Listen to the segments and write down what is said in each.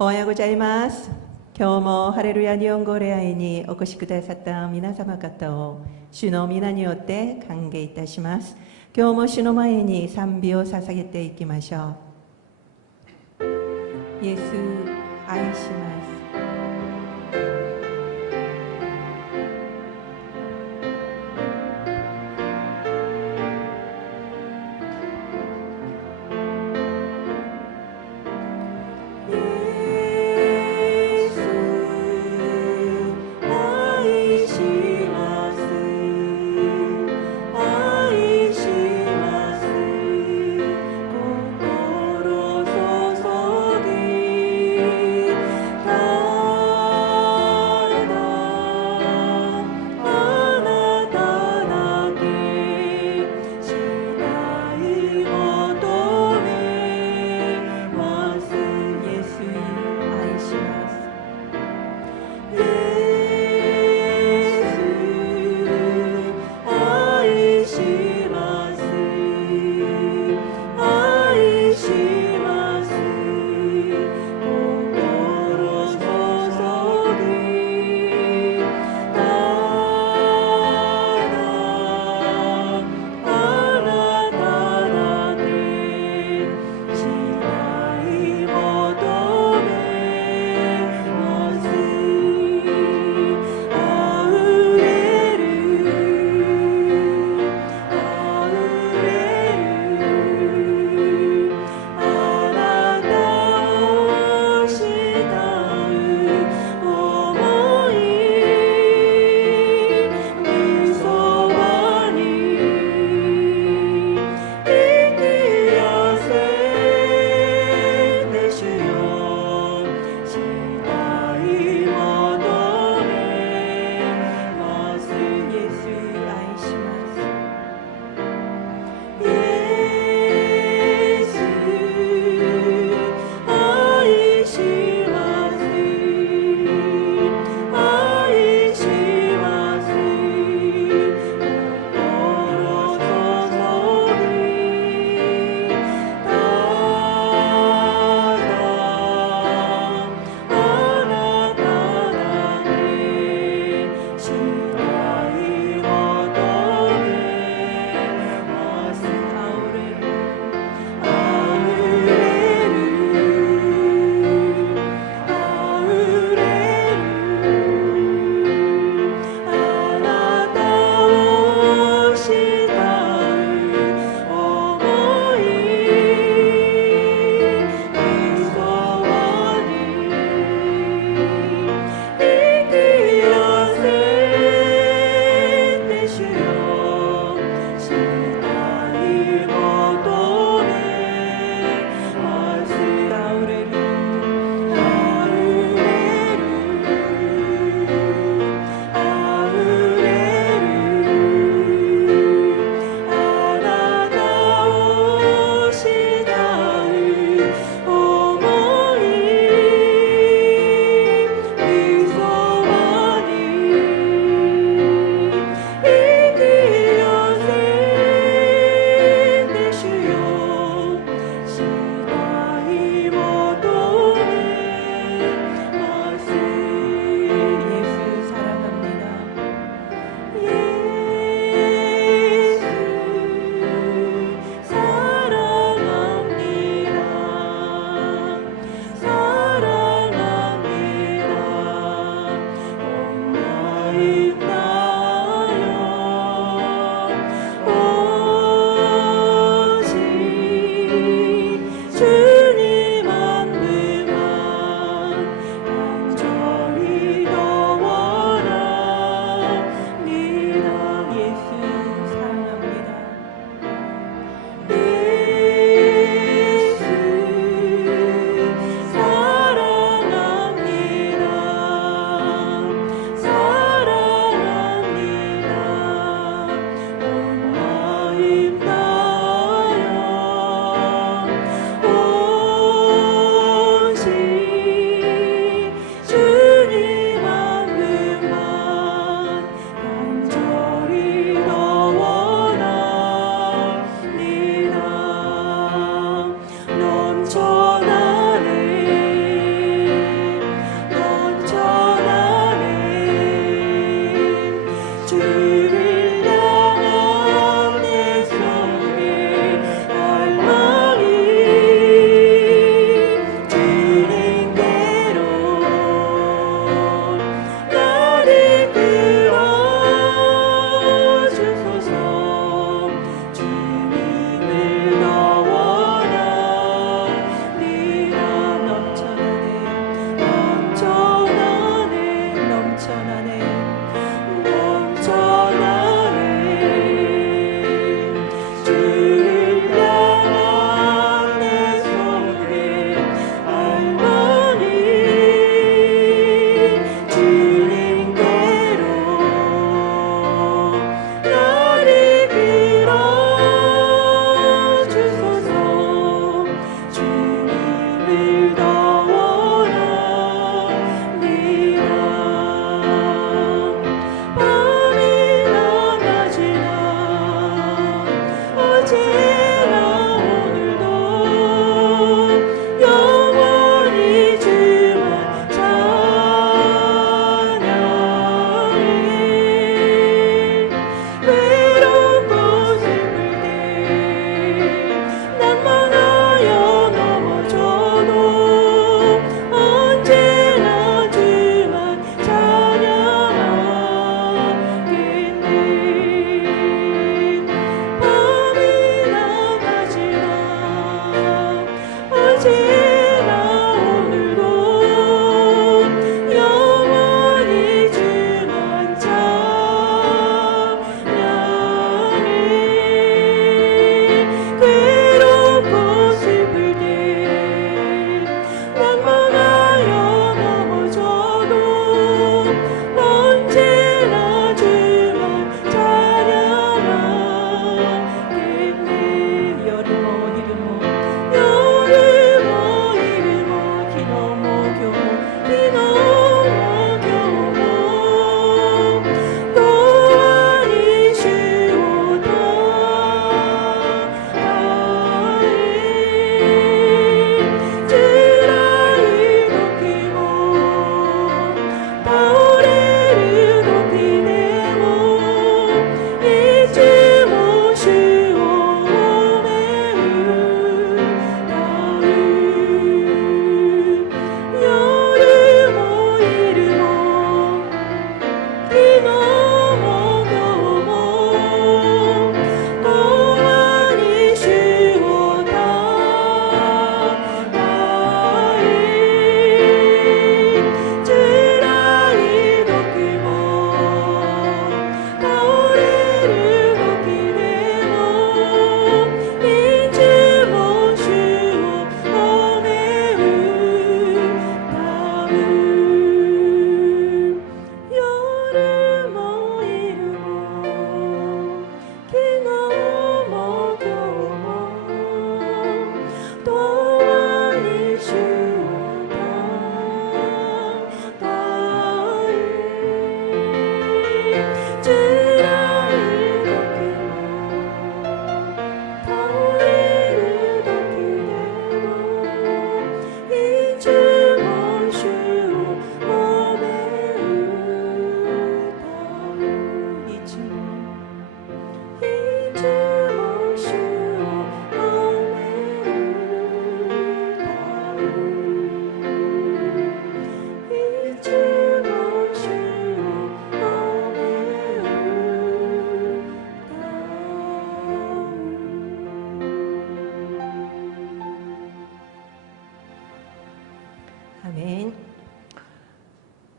おはようございます。今日もハレルヤ日本語礼拝にお越しくださった皆様方を主の皆によって歓迎いたします。今日も主の前に賛美を捧げていきましょう。イエス愛します。心注ぎ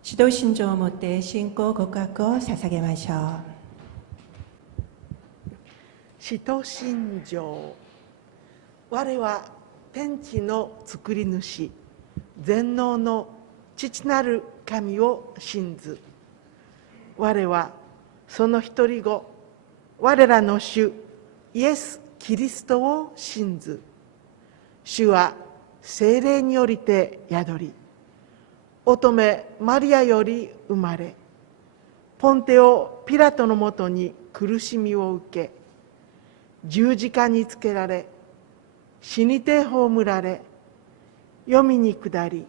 使徒信条をもって信仰告白を捧げましょう。使徒信条。我は天地の作り主、全能の父なる神を信ず。我はその一人子、我らの主イエス・キリストを信ず。主は聖霊によりて宿り、乙女マリアより生まれ、ポンテオ・ピラトのもとに苦しみを受け、十字架につけられ、死にて葬られ、黄泉に下り、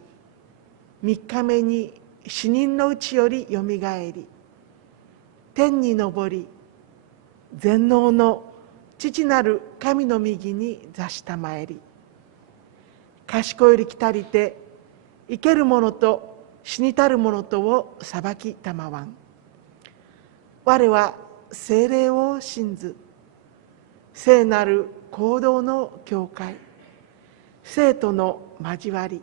三日目に死人のうちよりよみがえり、天に昇り、全能の父なる神の右に座したまえり、賢より来たりて、生ける者と死にたる者とを裁きたまわん。我は聖霊を信ず。聖なる行動の教会、生徒の交わり、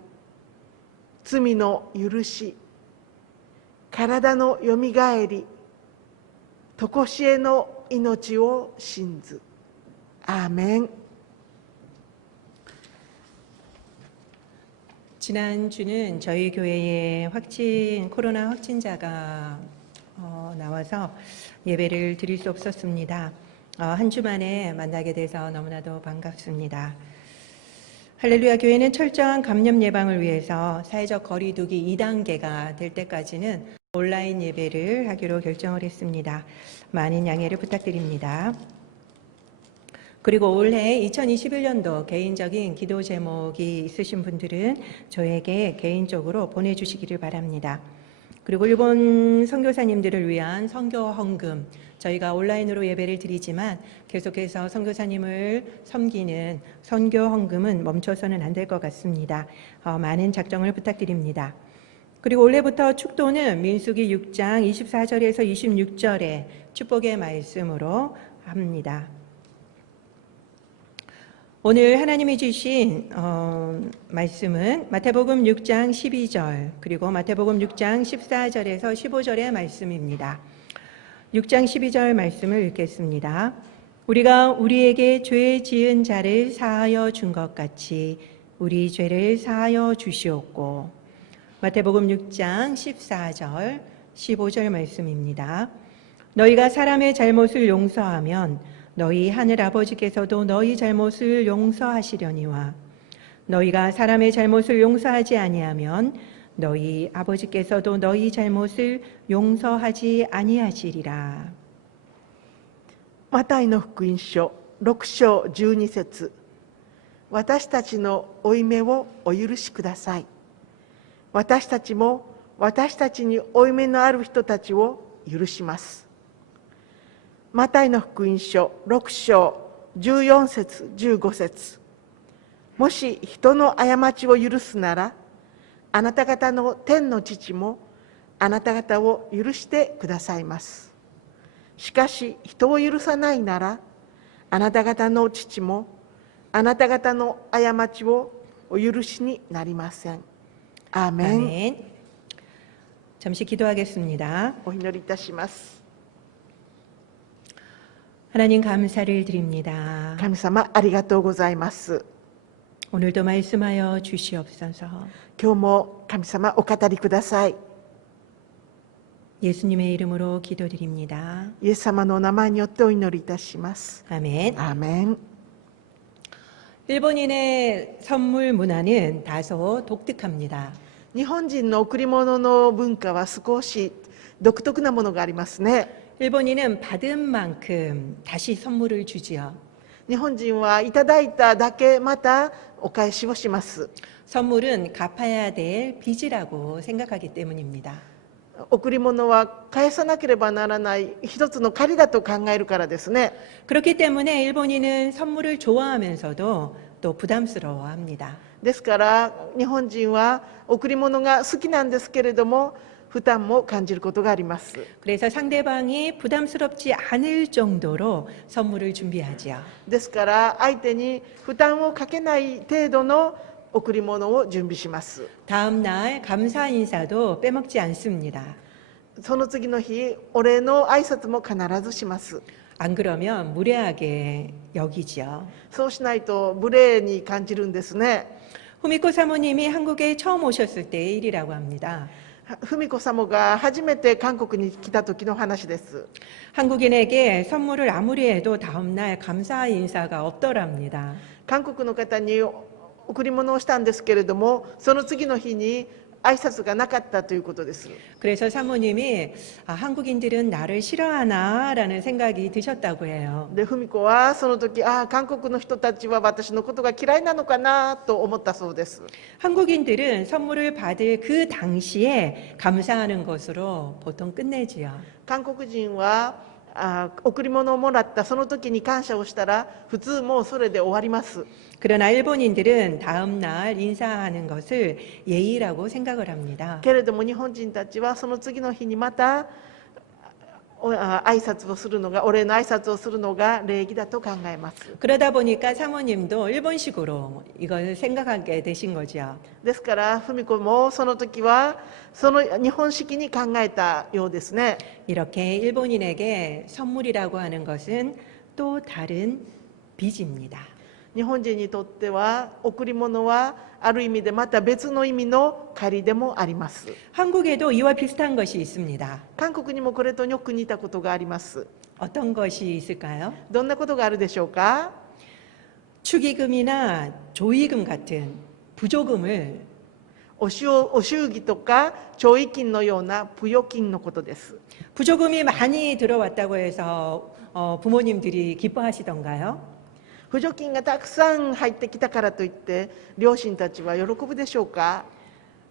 罪の許し、体のよみがえり、とこしえの命を信ず。アーメン。 지난주는 저희 교회에 코로나 확진자가 나와서 예배를 드릴 수 없었습니다. 한 주 만에 만나게 돼서 너무나도 반갑습니다. 할렐루야 교회는 철저한 감염 예방을 위해서 사회적 거리두기 2단계가 될 때까지는 온라인 예배를 하기로 결정을 했습니다. 많은 양해를 부탁드립니다. 그리고 올해 2021년도 개인적인 기도 제목이 있으신 분들은 저에게 개인적으로 보내주시기를 바랍니다. 그리고 일본 선교사님들을 위한 선교 헌금, 저희가 온라인으로 예배를 드리지만 계속해서 선교사님을 섬기는 선교 헌금은 멈춰서는 안 될 것 같습니다. 많은 작정을 부탁드립니다. 그리고 올해부터 축도는 민수기 6장 24절에서 26절의 축복의 말씀으로 합니다. 오늘 하나님이 주신 말씀은 마태복음 6장 12절 그리고 마태복음 6장 14절에서 15절의 말씀입니다. 6장 12절 말씀을 읽겠습니다. 우리가 우리에게 죄 지은 자를 사하여 준 것 같이 우리 죄를 사하여 주시옵고. 마태복음 6장 14절 15절 말씀입니다. 너희가 사람의 잘못을 용서하면 너희 하늘 아버지께서도 너희 잘못을 용서하시려니와 너희가 사람의 잘못을 용서하지 아니하면 너희 아버지께서도 너희 잘못을 용서하지 아니하시리라. マタイの福音書6章12節。私たちの負い目をお許しください。私たちも私たちに負い目のある人たちを許します。マタイの福音書6章14節15節。もし人の過ちを許すなら、あなた方の天の父もあなた方を許してくださいます。しかし人を許さないなら、あなた方の父もあなた方の過ちをお許しになりません。アーメン。 아멘. 잠시 기도하겠습니다. お祈りいたします。 하나님 감사를 드립니다. 神様ありがとうございます。 오늘도 말씀하여 주시옵소서. 今日も神様お語りください。 예수님의 이름으로 기도드립니다. イエス様のお名前によってお祈りいたします。 아멘. アーメン。 일본인의 선물 문화는 다소 독특합니다. 日本人の贈り物の文化は少し独特なものがありますね。 일본인은 받은 만큼 다시 선물을 주지요. 日本人はいただいただけまたお返しをします。 선물은 갚아야 될 빚이라고 생각하기 때문입니다. 贈り物は返さなければならない一つの借りだと考えるからですね。 그렇기 때문에 일본인은 선물을 좋아하면서도 또 부담스러워합니다. ですから日本人は贈り物が好きなんですけれども負担も感じることがあります。 그래서 상대방이 부담스럽지 않을 정도로 선물을 준비하지요. ですから相手に負担をかけない程度の贈り物を準備します。 다음 날 감사 인사도 빼먹지 않습니다. その次の日、お礼の挨拶も必ずします。 안 그러면 무례하게 여기죠. そうしないと無礼に感じるんですね。 후미코 사모님이 한국에 처음 오셨을 때의 일이라고 합니다. 文子様が初めて韓国に来た時の話です。 한국인에게 선물을 아무리 해도 다음 날 감사 인사가 없더랍니다. 韓国の方に贈り物をしたんですけれども、その次の日に挨拶がなかったということです。 그래서 사모님이 한국인들은 나를 싫어하나라는 생각이 드셨다고 해요. で、文子はその時、韓国の人たちは私のことが嫌いなのかなと思ったそうです。 한국인들은 선물을 받을 그 당시에 감사하는 것으로 보통 끝내지요. 韓国人は贈り物をもらったその時に感謝をしたら普通もうそれで終わります。 그러나 일본인들은 다음 날 인사하는 것을 예의라고 생각을 합니다. けれども日本人たちはその次の日にまた挨拶をするのが、お礼の挨拶をするのが礼儀だと考えます。 그러다 보니까 사모님도 일본식으로 이걸 생각하게 되신 거죠. ですから文子もその時はその日本式に考えたようですね。 이렇게 일본인에게 선물이라고 하는 것은 또 다른 빚입니다. 日本人にとっては贈り物はある意味でまた別の意味の借りでもあります。 한국에도 이와 비슷한 것이 있습니다. 韓国にもこれとよく似たことがあります。 어떤 것이 있을까요? どんなことがあるでしょうか。 축의금이나 조의금 같은 부조금을 お祝儀とか弔慰金のような付与金のことです。 부조금이 많이 들어왔다고 해서 부모님들이 기뻐하시던가요? 扶助金がたくさん入ってきたからといって両親たちは喜ぶでしょうか。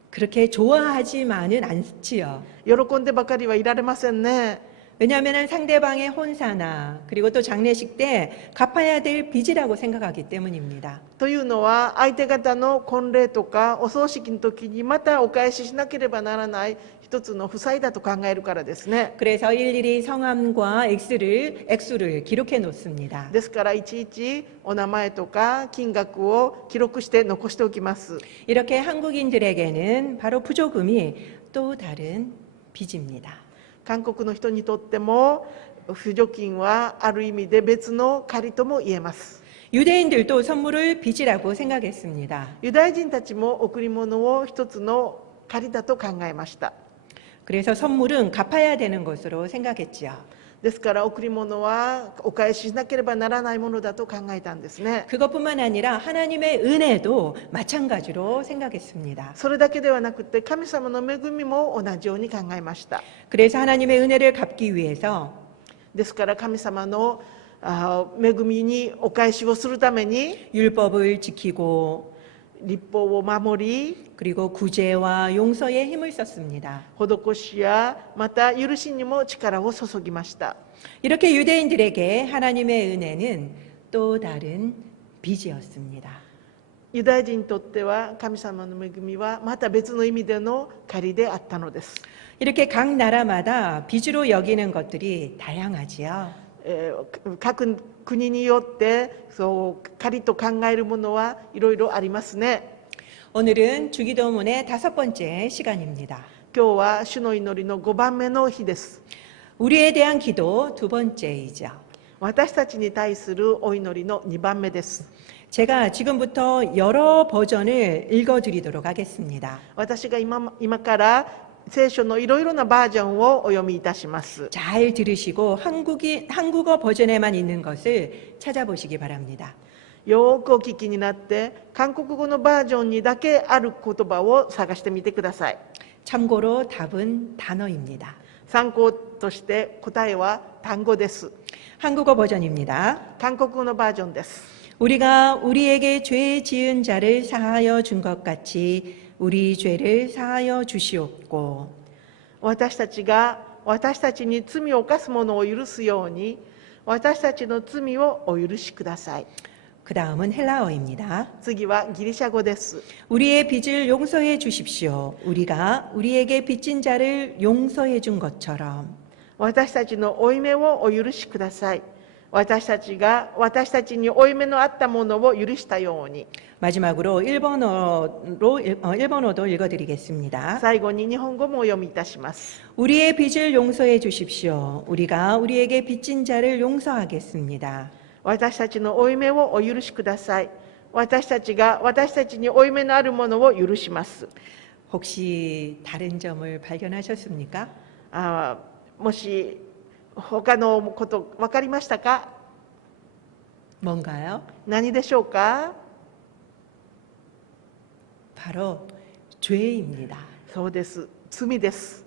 그렇게 좋아하지만은 않지요. 喜んでばかりはいられませんね。 왜냐하면 상대방의 혼사나 그리고 또 장례식 때 갚아야 될 빚이라고 생각하기 때문입니다. というのは相手方の婚礼とかお葬式の時にまたお返ししなければならない一つの負債だと考えるからですね。 그래서 일일이 성함과 액수를 기록해 놓습니다. ですからいちいちお名前とか金額を記録して残しておきます。 이렇게 한국인들에게는 바로 부조금이 또 다른 빚입니다. 韓国の人にとっても扶助金はある意味で別の借りとも言えます。 유대인들도 선물을 빚이라고 생각했습니다. ユダヤ人たちも贈り物を一つの借りだと考えました。 그래서 선물은 갚아야 되는 것으로 생각했지요. ですから贈り物はお返ししなければならないものだと考えたんですね。 그것뿐만 아니라 하나님의 은혜도 마찬가지로 생각했습니다. それだけではなくて神様の恵みも同じように考えました。 그래서 하나님의 은혜를 갚기 위해서 ですから神様の恵みにお返しをするために 율법을 지키고 律法を守り 그리고 구제와 용서에 힘을 썼습니다. 施しやまた許しにも力を注ぎました。 이렇게 유대인들에게 하나님의 은혜는 또 다른 빚이었습니다. ユダヤ人にとっては神様の恵みはまた別の意味での借りであったのです。 이렇게 각 나라마다 빚으로 여기는 것들이 다양하지요. 各国によってそう借りと考えるものはいろいろありますね。 오늘은 주기도문의 5번째 시간입니다. 今日は主の祈りの5番目の日です。 우리에 대한 기도 2번째이죠. 私たちに対するお祈りの2番目です。 제가 지금부터 여러 버전을 읽어드리도록 하겠습니다. 私が今から聖書のいろいろなバージョンをお読みいたします。 잘 들으시고 한국어 버전에만 있는 것을 찾아보시기 바랍니다. よくお聞きになって韓国語のバージョンにだけある言葉を探してみてください。 참고로 답은 단어입니다. 参考として答えは単語です。 한국어 버전입니다. 韓国語のバージョンです。 우리가 우리에게 죄 지은 자를 사하여 준 것 같이 우리 죄를 사하여 주시옵고 私たちが私たちに罪を犯す者を許すように私たちの罪をお許しください。 그 다음은 헬라어입니다. 次はギリシャ語です。 우리의 빚을 용서해 주십시오. 우리가 우리에게 빚진 자를 용서해 준 것처럼 私たちの負い目をお許しください。私たちが私たちに負い目のあったものを許したように。 마지막으로 일본어도 읽어드리겠습니다. 最後に日本語もお読みいたします。 우리의 빚을 용서해 주십시오. 우리가 우리에게 빚진 자를 용서하겠습니다. 私たちの負い目をお許しください。私たちが私たちに負い目のあるものを許します。 혹시 다른 점을 발견하셨습니까? もし他のこと分かりましたか？ 뭔가요? 何でしょうか？ 바로 죄입니다. そうです。罪です。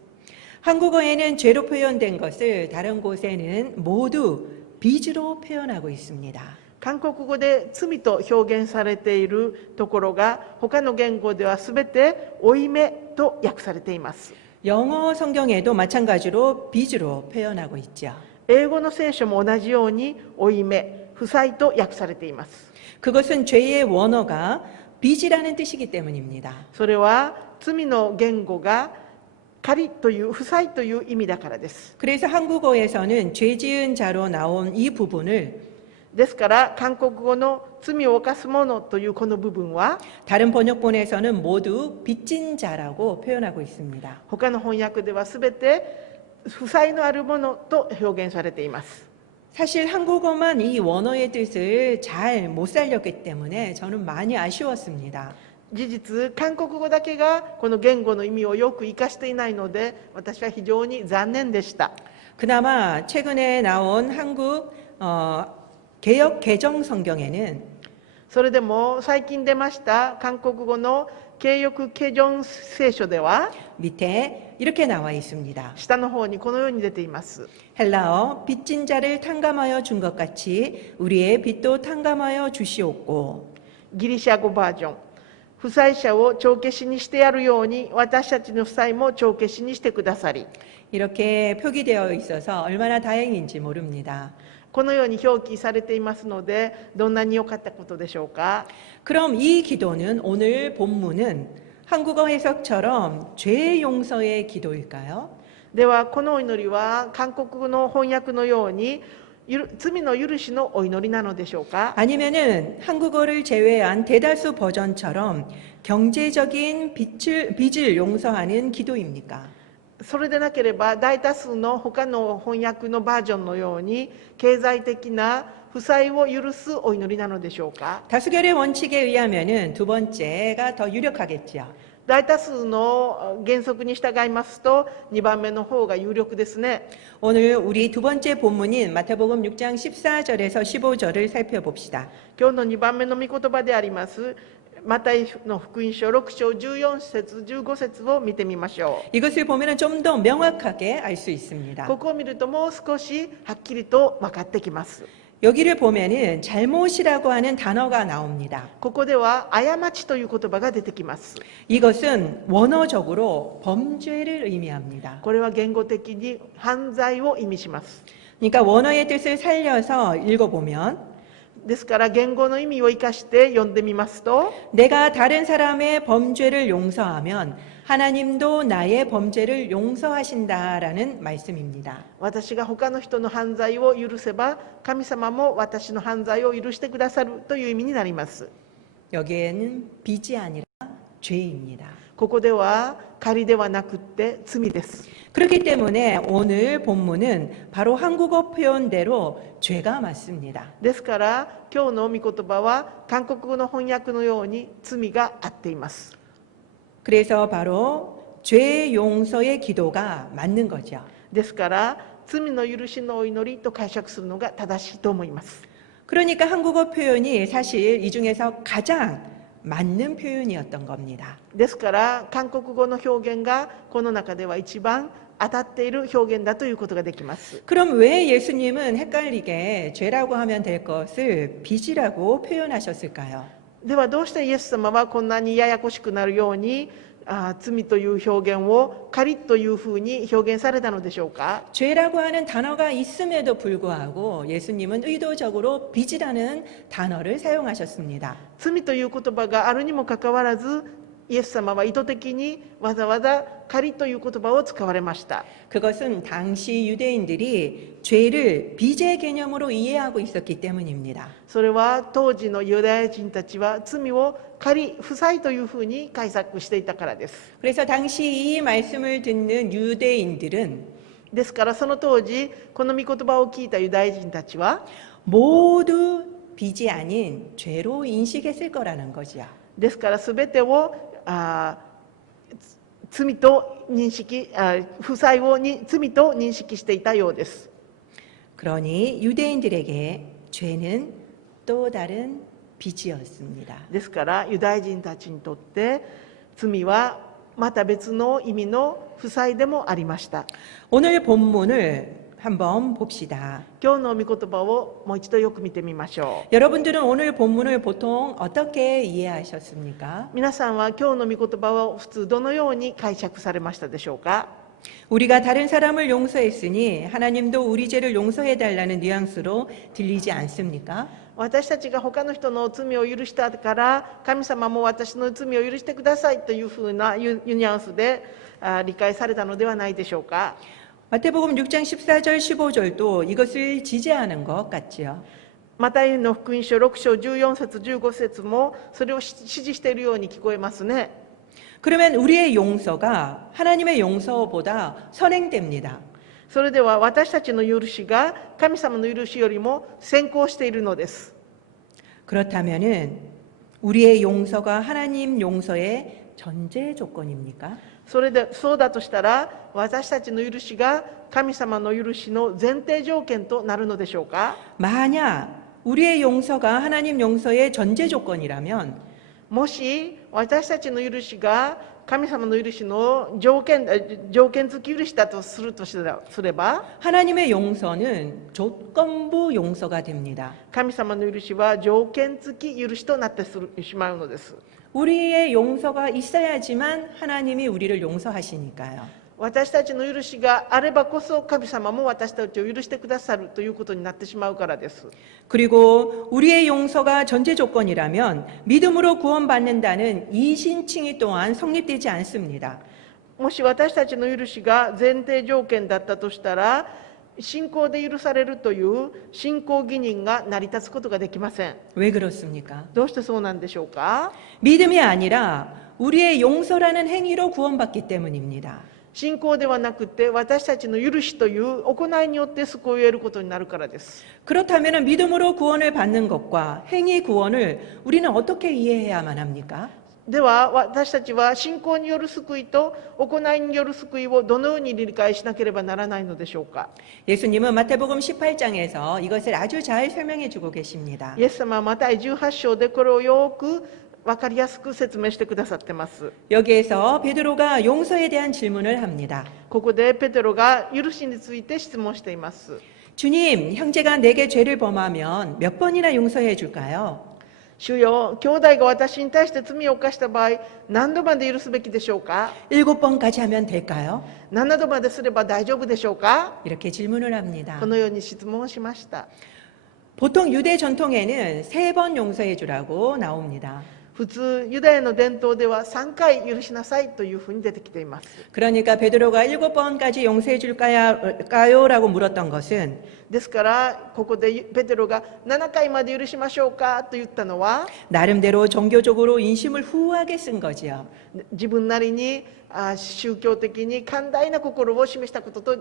한국어에는 죄로 표현된 것을 다른 곳에는 모두 빚으로 표현하고 있습니다. 韓国語で罪と表現されているところが他の言語ではすべて負い目と訳されています。 영어 성경에도 마찬가지로 빚으로 표현하고 있죠. 英語の聖書も同じように負い目、負債と訳されています。 그것은 죄의 원어가 빚이라는 뜻이기 때문입니다. それは罪の言語が借りという負債という意味だからです。 그래서 한국어에서는 죄 지은 자로 나온 이 부분을 ですから韓国語の罪を犯す者というこの部分は 다른 번역본에서는 모두 빚진 자라고 표현하고 있습니다. 他の翻訳ではすべて負債のあるものと表現されています。 사실 한국어만 이 원어의 뜻을 잘 못 살렸기 때문에 저는 많이 아쉬웠습니다. 事実韓国語だけがこの言語の意味をよく生かしていないので私は非常に残念でした。 그나마 최근에 나온 한국 개역 개정 성경에는 それでも最近出ました韓国語の敬翼ケジョン聖書では 밑에 이렇게 나와 있습니다. 下の方にこのように出ています。 헬라어 빚진 자를 탕감하여 준 것 같이 우리의 빚도 탕감하여 주시옵고 ギリシャ語バージョン、負債者を帳消しにしてやるように私たちの負債も帳消しにしてくださり。 이렇게 표기되어 있어서 얼마나 다행인지 모릅니다. このように表記されていますのでどんなに良かったことでしょうか。 그럼 이 기도는 오늘 본문은 한국어 해석처럼 죄 용서의 기도일까요? ではこのお祈りは韓国語の翻訳のように罪の許しのお祈りなのでしょうか。 아니면은 한국어를 제외한 대다수 버전처럼 경제적인 빚을 용서하는 기도입니까? それでなければ大多数の他の翻訳のバージョンのように経済的な負債を許すお祈りなのでしょうか。 다수결의 원칙에 의하면은 두 번째가 더 유력하겠죠. 大多数の原則に従いますと2番目の方が有力ですね。 오늘 우리 두 번째 본문인 마태복음 6장 14절에서 15절을 살펴봅시다. 今日の2番目の御言葉でありますマタイの福音書6章14節15節を見てみましょう。 이것을 보면 좀 더 명확하게 알 수 있습니다. ここを見るともう少しはっきりと分かってきます。 여기를 보면은 잘못이라고 하는 단어가 나옵니다. ここでは過ちという言葉が出てきます。 이것은 원어적으로 범죄를 의미합니다. これは言語的に犯罪を意味します。 그러니까 원어의 뜻을 살려서 읽어보면 ですから言語の意味を生かして読んでみますと 내가 다른 사람의 범죄를 용서하면 하나님도 나의 범죄를 용서하신다라는 말씀입니다. 私が他の人の犯罪を許せば神様も私の犯罪を許してくださるという意味になります。 여기에는 빚이 아니라 죄입니다. ここでは借りではなくって罪です。 그렇기 때문에 오늘 본문은 바로 한국어 표현대로 죄가 맞습니다. ですから今日の御言葉は韓国語の翻訳のように罪があっています。 그래서 바로 죄 용서의 기도가 맞는 거죠. ですから罪の許しのお祈りと解釈するのが正しいと思います。 그러니까 한국어 표현이 사실 이 중에서 가장 맞는 표현이었던 겁니다. ですから韓国語の表現がこの中では一番当たっている表現だということができます。 그럼 왜 예수님은 헷갈리게 죄라고 하면 될 것을 빚이라고 표현하셨을까요? ではどうしてイエス様はこんなにややこしくなるように罪という表現を借りというふうに表現されたのでしょうか。 죄라고 하는 단어가 있음에도 불구하고 예수님은 의도적으로 빚이라는 단어를 사용하셨습니다. 罪という言葉があるにもかかわらずイエス様は意図的にわざわざ仮という言葉を使われました。 그것은 당시 유대인들이 죄를 비제 개념으로 이해하고 있었기 때문입니다. それは当時のユダヤ人たちは罪を仮、負債というふうに解釈していたからです。 그래서 당시 이 말씀을 듣는 유대인들은 ですからその当時この御言葉を聞いたユダヤ人たちは 모두 빚이 아닌 죄로 인식했을 거라는 거죠. ですから全てを罪と認識、負債を罪と認識していたようです。 그러니 유대인들에게 죄는 또 다른 빚이었습니다. ですからユダヤ人たちにとって罪はまた別の意味の負債でもありました。 오늘 본문을 한번 봅시다. 今日の御言葉をもう一度よく見てみましょう。 여러분들은 오늘 본문을 보통 어떻게 이해하셨습니까? 皆さんは今日の御言葉を普通どのように解釈されましたでしょうか。 우리가 다른 사람을 용서했으니 하나님도 우리 죄를 용서해달라는 뉘앙스로 들리지 않습니까? 私たちが他の人の罪を許したから神様も私の罪を許してくださいというふうなニュアンスで理解されたのではないでしょうか。 마태복음 6장 14절 15절도 이것을 지지하는 것 같지요. マタイの福音書6章14節15節もそれを指示しているように聞こえますね。 그러면 우리의 용서가 하나님의 용서보다 선행됩니다. それでは私たちの許しが神様の許しよりも先行しているのです。 그렇다면은 우리의 용서가 하나님 용서의 전제 조건입니까? そうだとしたら私たちの許しが神様の許しの前提条件となるのでしょうか。 만약 우리의 용서가 하나님 용서의 전제 조건이라면 もし私たちの許しが神様の許しの条件付き許しだとすれば 하나님의 용서는 조건부 용서가 됩니다. 神様の許しは条件付き許しとなってしまうのです。 우리의 용서가 있어야지만 하나님이 우리를 용서하시니까요. 私たちの許しがあればこそ神様も私たちを許してくださるということになってしまうからです。 그리고 우리의 용서가 전제 조건이라면 믿음으로 구원받는다는 이신칭이 또한 성립되지 않습니다. もし私たちの許しが前提条件だったとしたら信仰で許されるという信仰義人が成り立つことができません。 왜 그렇습니까? どうしてそうなんでしょうか。 믿음이 아니라 우리의 용서라는 행위로 구원받기 때문입니다. 信仰ではなくて私たちの許しという行いによって救いを得ることになるからです。 그렇다면 믿음으로 구원을 받는 것과 행위 구원을 우리는 어떻게 이해해야만 합니까? では私たちは信仰による救いと行いによる救いをどのように理解しなければならないのでしょうか。 예수님은 마태복음 18장에서 이것을 아주 잘 설명해 주고 계십니다. イエス様はマタイ18章でこれをよく分かりやすく説明してくださってます。 여기에서 베드로가 용서에 대한 질문을 합니다. ここでペテロが許しについて質問しています。 주님, 형제가 내게 죄를 범하면 몇 번이나 용서해 줄까요? 主よ、兄弟が私に対して罪を犯した場合、何度まで許すべきでしょうか。 7번까지 하면 될까요? 7度まですれば大丈夫でしょうか。 이렇게 질문을 합니다. このように質問をしました。 보통 유대 전통에는 3번 용서해 주라고 나옵니다. 普通ユダヤの伝統では3回許しなさいというふうに出てきています。 그러니까 베드로가 7번까지 용서해 줄까요? 라고 물었던 것은 ですからここでペテロが7回まで許しましょうかと言ったのは 나름대로 종교적으로 인심을 후하게 쓴 거지요. 自分なりに宗教的に寛大な心を示したことと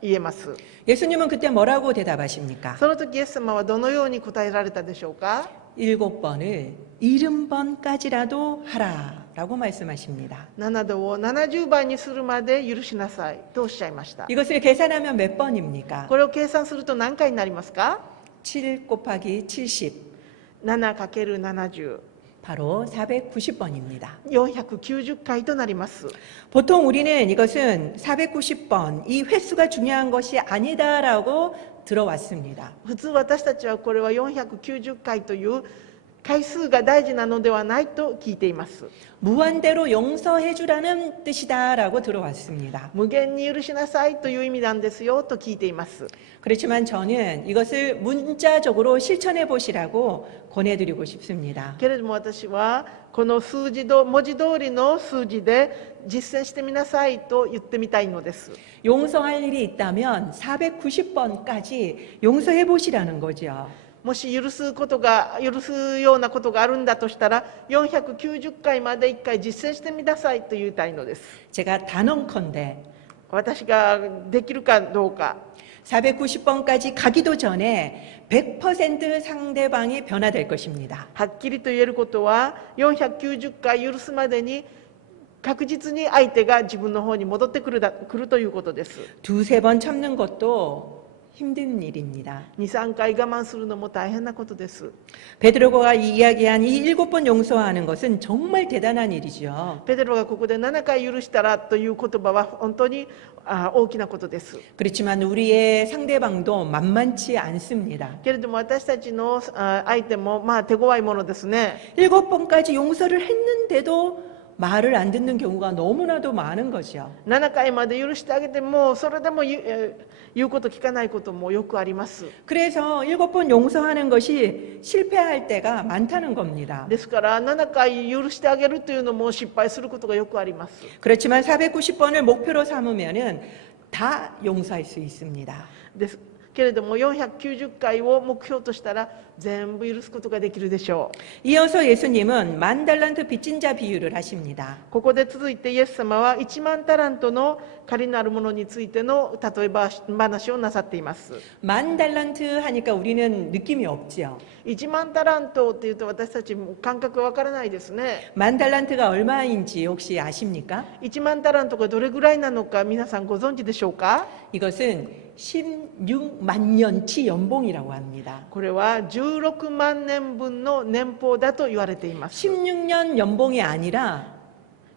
言えます。 예수님은 그때 뭐라고 대답하십니까? その時イエス様はどのように答えられたでしょうか。 7번을 70번까지라도 하라 라고 말씀하십니다. 7度を70倍にするまで許しなさいとおっしゃいました。 이것을 계산하면 몇 번입니까? これを計算すると何回になりますか。 7 곱하기 70 7×70 바로 490번입니다. 490回となります。 보통 우리는 이것은 490번, 이 횟수가 중요한 것이 아니다라고 들어왔습니다. 普通私たちはこれは490回という回数が大事なのではないと聞いています。 무한대로 용서해 주라는 뜻이다라고 들어왔습니다. 無限に許しなさいという意味なんですよと聞いています。 그렇지만 저는 이것을 문자적으로 실천해 보시라고 권해드리고 싶습니다. けれども私はこの数字ど文字通りの数字で実践してみなさいと言ってみたいのです。 용서할 일이 있다면 490번까지 용서해 보시라는 거죠. もし許すようなことがあるんだとしたら490回まで1回実践してみなさいと言いたいのです。 제가 단언컨대 私ができるかどうか 490번까지 가기도 전에 100% 상대방이 변화될 것입니다. はっきりと言えることは490回許すまでに確実に相手が自分の方に戻ってくるということです。 두세 번 참는 것도 힘든 일입니다. 2、3回我慢するのも大変なことです。 베드로가 이야기한 이 7번 용서하는 것은 정말 대단한 일이죠. ペテロがここで7回許したらという言葉は本当に大きなことです。 그렇지만 우리의 상대방도 만만치 않습니다. けれども私たちの相手も手強いものですね。 7번까지 용서를 했는데도 말을 안 듣는 경우가 너무나도 많은 거죠. 7回まで許してあげてもそれでも言うこと聞かないこともよくあります。 그래서 7번 용서하는 것이 실패할 때가 많다는 겁니다. ですから7回許してあげるというのも失敗することがよくあります。 그렇지만 490번을 목표로 삼으면은 다 용서할 수 있습니다. ですけれども490回を目標としたら全部許すことができるでしょう。 이어서 예수님은 10,000달란트 빚진 자 비유를 하십니다. ここで続いてイエス様は1万タラントの借りのあるものについての例え話をなさっています。 10,000달란트 하니까 우리는 느낌이 없죠. 1万タラントっていうと私たちも感覚わからないですね。 10,000달란트가 얼마인지 혹시 아십니까? 1万タラントがどれぐらいなのか皆さんご存知でしょうか。 이것은 16만 년치 연봉이라고 합니다. これは16万年分の年俸だと言われています。 16년 연봉이 아니라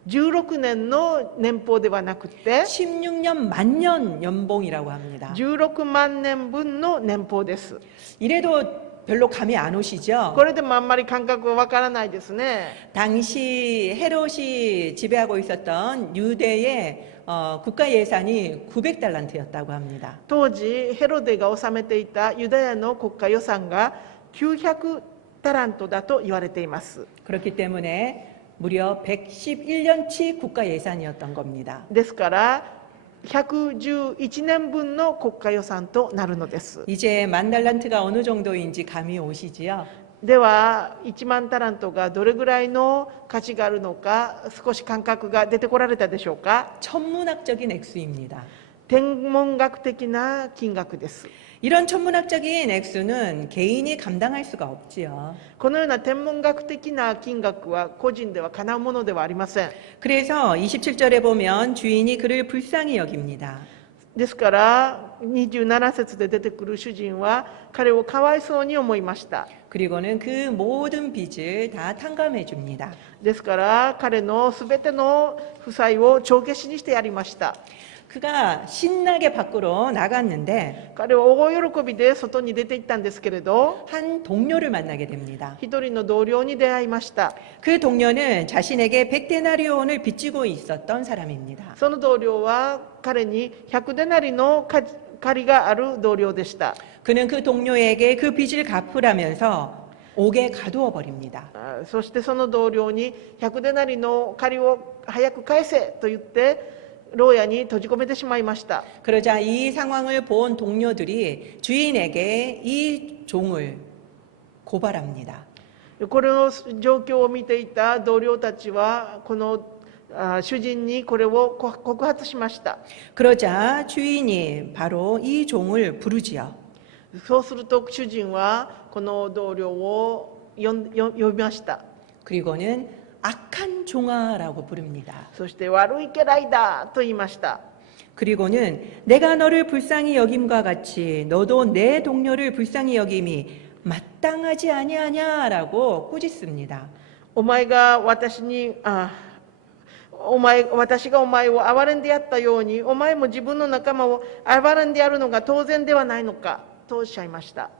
16年の年俸ではなくて 16년 만년 연봉이라고 합니다. 16万年分の年俸です。 이래도 별로 감이 안 오시죠? これでもあんまり感覚はわからないですね。 당시 헤롯이 지배하고 있었던 유대의 국가 예산이 900달란트였다고 합니다. 当時ヘロデが治めていたユダヤの国家予算が900タラントだと言われています。 그렇기 때문에 무려 111년치 국가 예산이었던 겁니다. ですから111年分の国家予算となるのです。 이제 10,000달란트가 어느 정도인지 감이 오시지요? では1万タラントがどれぐらいの価値があるのか少し感覚が出てこられたでしょうか。 천문학적인 액수입니다. 天文学的な金額です。 이런 천문학적인 액수는 개인이 감당할 수가 없지요. このような天文学的な金額は個人ではかなうものではありません。 그래서 27절에 보면 주인이 그를 불쌍히 여깁니다. ですから27節で出てくる主人は彼をかわいそうに思いました。 그리고는 그 모든 빚을 다 탕감해 줍니다. ですから彼のすべての負債を帳消しにしてやりました。 그가 신나게 밖으로 나갔는데 彼は大喜びで外に出て行ったんですけれど 한 동료를 만나게 됩니다. 一人の同僚に出会いました。 그 동료는 자신에게 100데나리온을 빚지고 있었던 사람입니다. その同僚は彼に100デナリの借りがある同僚でした。 그는 그 동료에게 그 빚을 갚으라면서 옥에 가두어 버립니다. そしてその同僚に100デナリの借りを早く返せと言って牢屋に閉じ込めてしまいました。 그러자 이 상황을 본 동료들이 주인에게 이 종을 고발합니다. この状況を見ていた同僚たちはこの主人にこれを告発しました。 그러자 주인이 바로 이 종을 부르지요. そうすると主人はこの同僚を呼びました。 그리고는 악한 종아라고 부릅니다. そして悪い家来だと言いました。 그리고는 내가 너를 불쌍히 여김과 같이 너도 내 동료를 불쌍히 여김이 마땅하지 아니하냐라고 꾸짖습니다. 私がお前を憐れんでやったようにお前も自分の仲間を憐れんでやるのが当然ではないのかとおっしゃいました。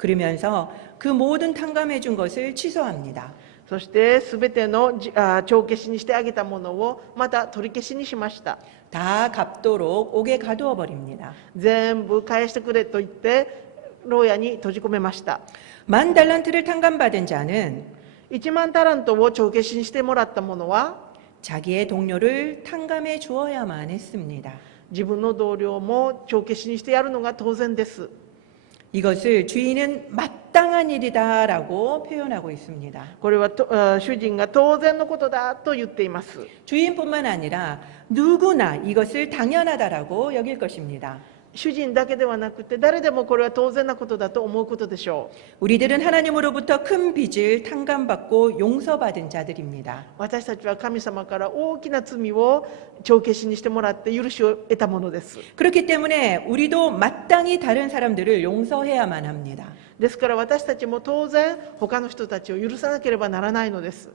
그러면서 그 모든 탕감해 준 것을 취소합니다. そして全ての帳消しにしてあげたものをまた取り消しにしました。 다 갚도록 옥에 가두어 버립니다. 全部返してくれと言って牢屋に閉じ込めました。 만 달란트를 탕감받은 자는 1万タラントを帳消しにしてもらったものは 자기의 동료를 탕감해 주어야만 했습니다. 自分の同僚も帳消しにしてやるのが当然です。 이것을 주인은 마땅한 일이다라고 표현하고 있습니다. これは主人が当然のことだと言っています。 주인뿐만 아니라 누구나 이것을 당연하다라고 여길 것입니다. 主人だけではなくて誰でもこれは当然なことだと思うことでしょう。 우리들은 하나님으로부터 큰 빚을 탕감받고 용서받은 자들입니다. 私たちは神様から大きな罪を帳消しにしてもらって許しを得たものです。 그렇기 때문에 우리도 마땅히 다른 사람들을 용서해야만 합니다. ですから私たちも当然他の人たちを許さなければならないのです。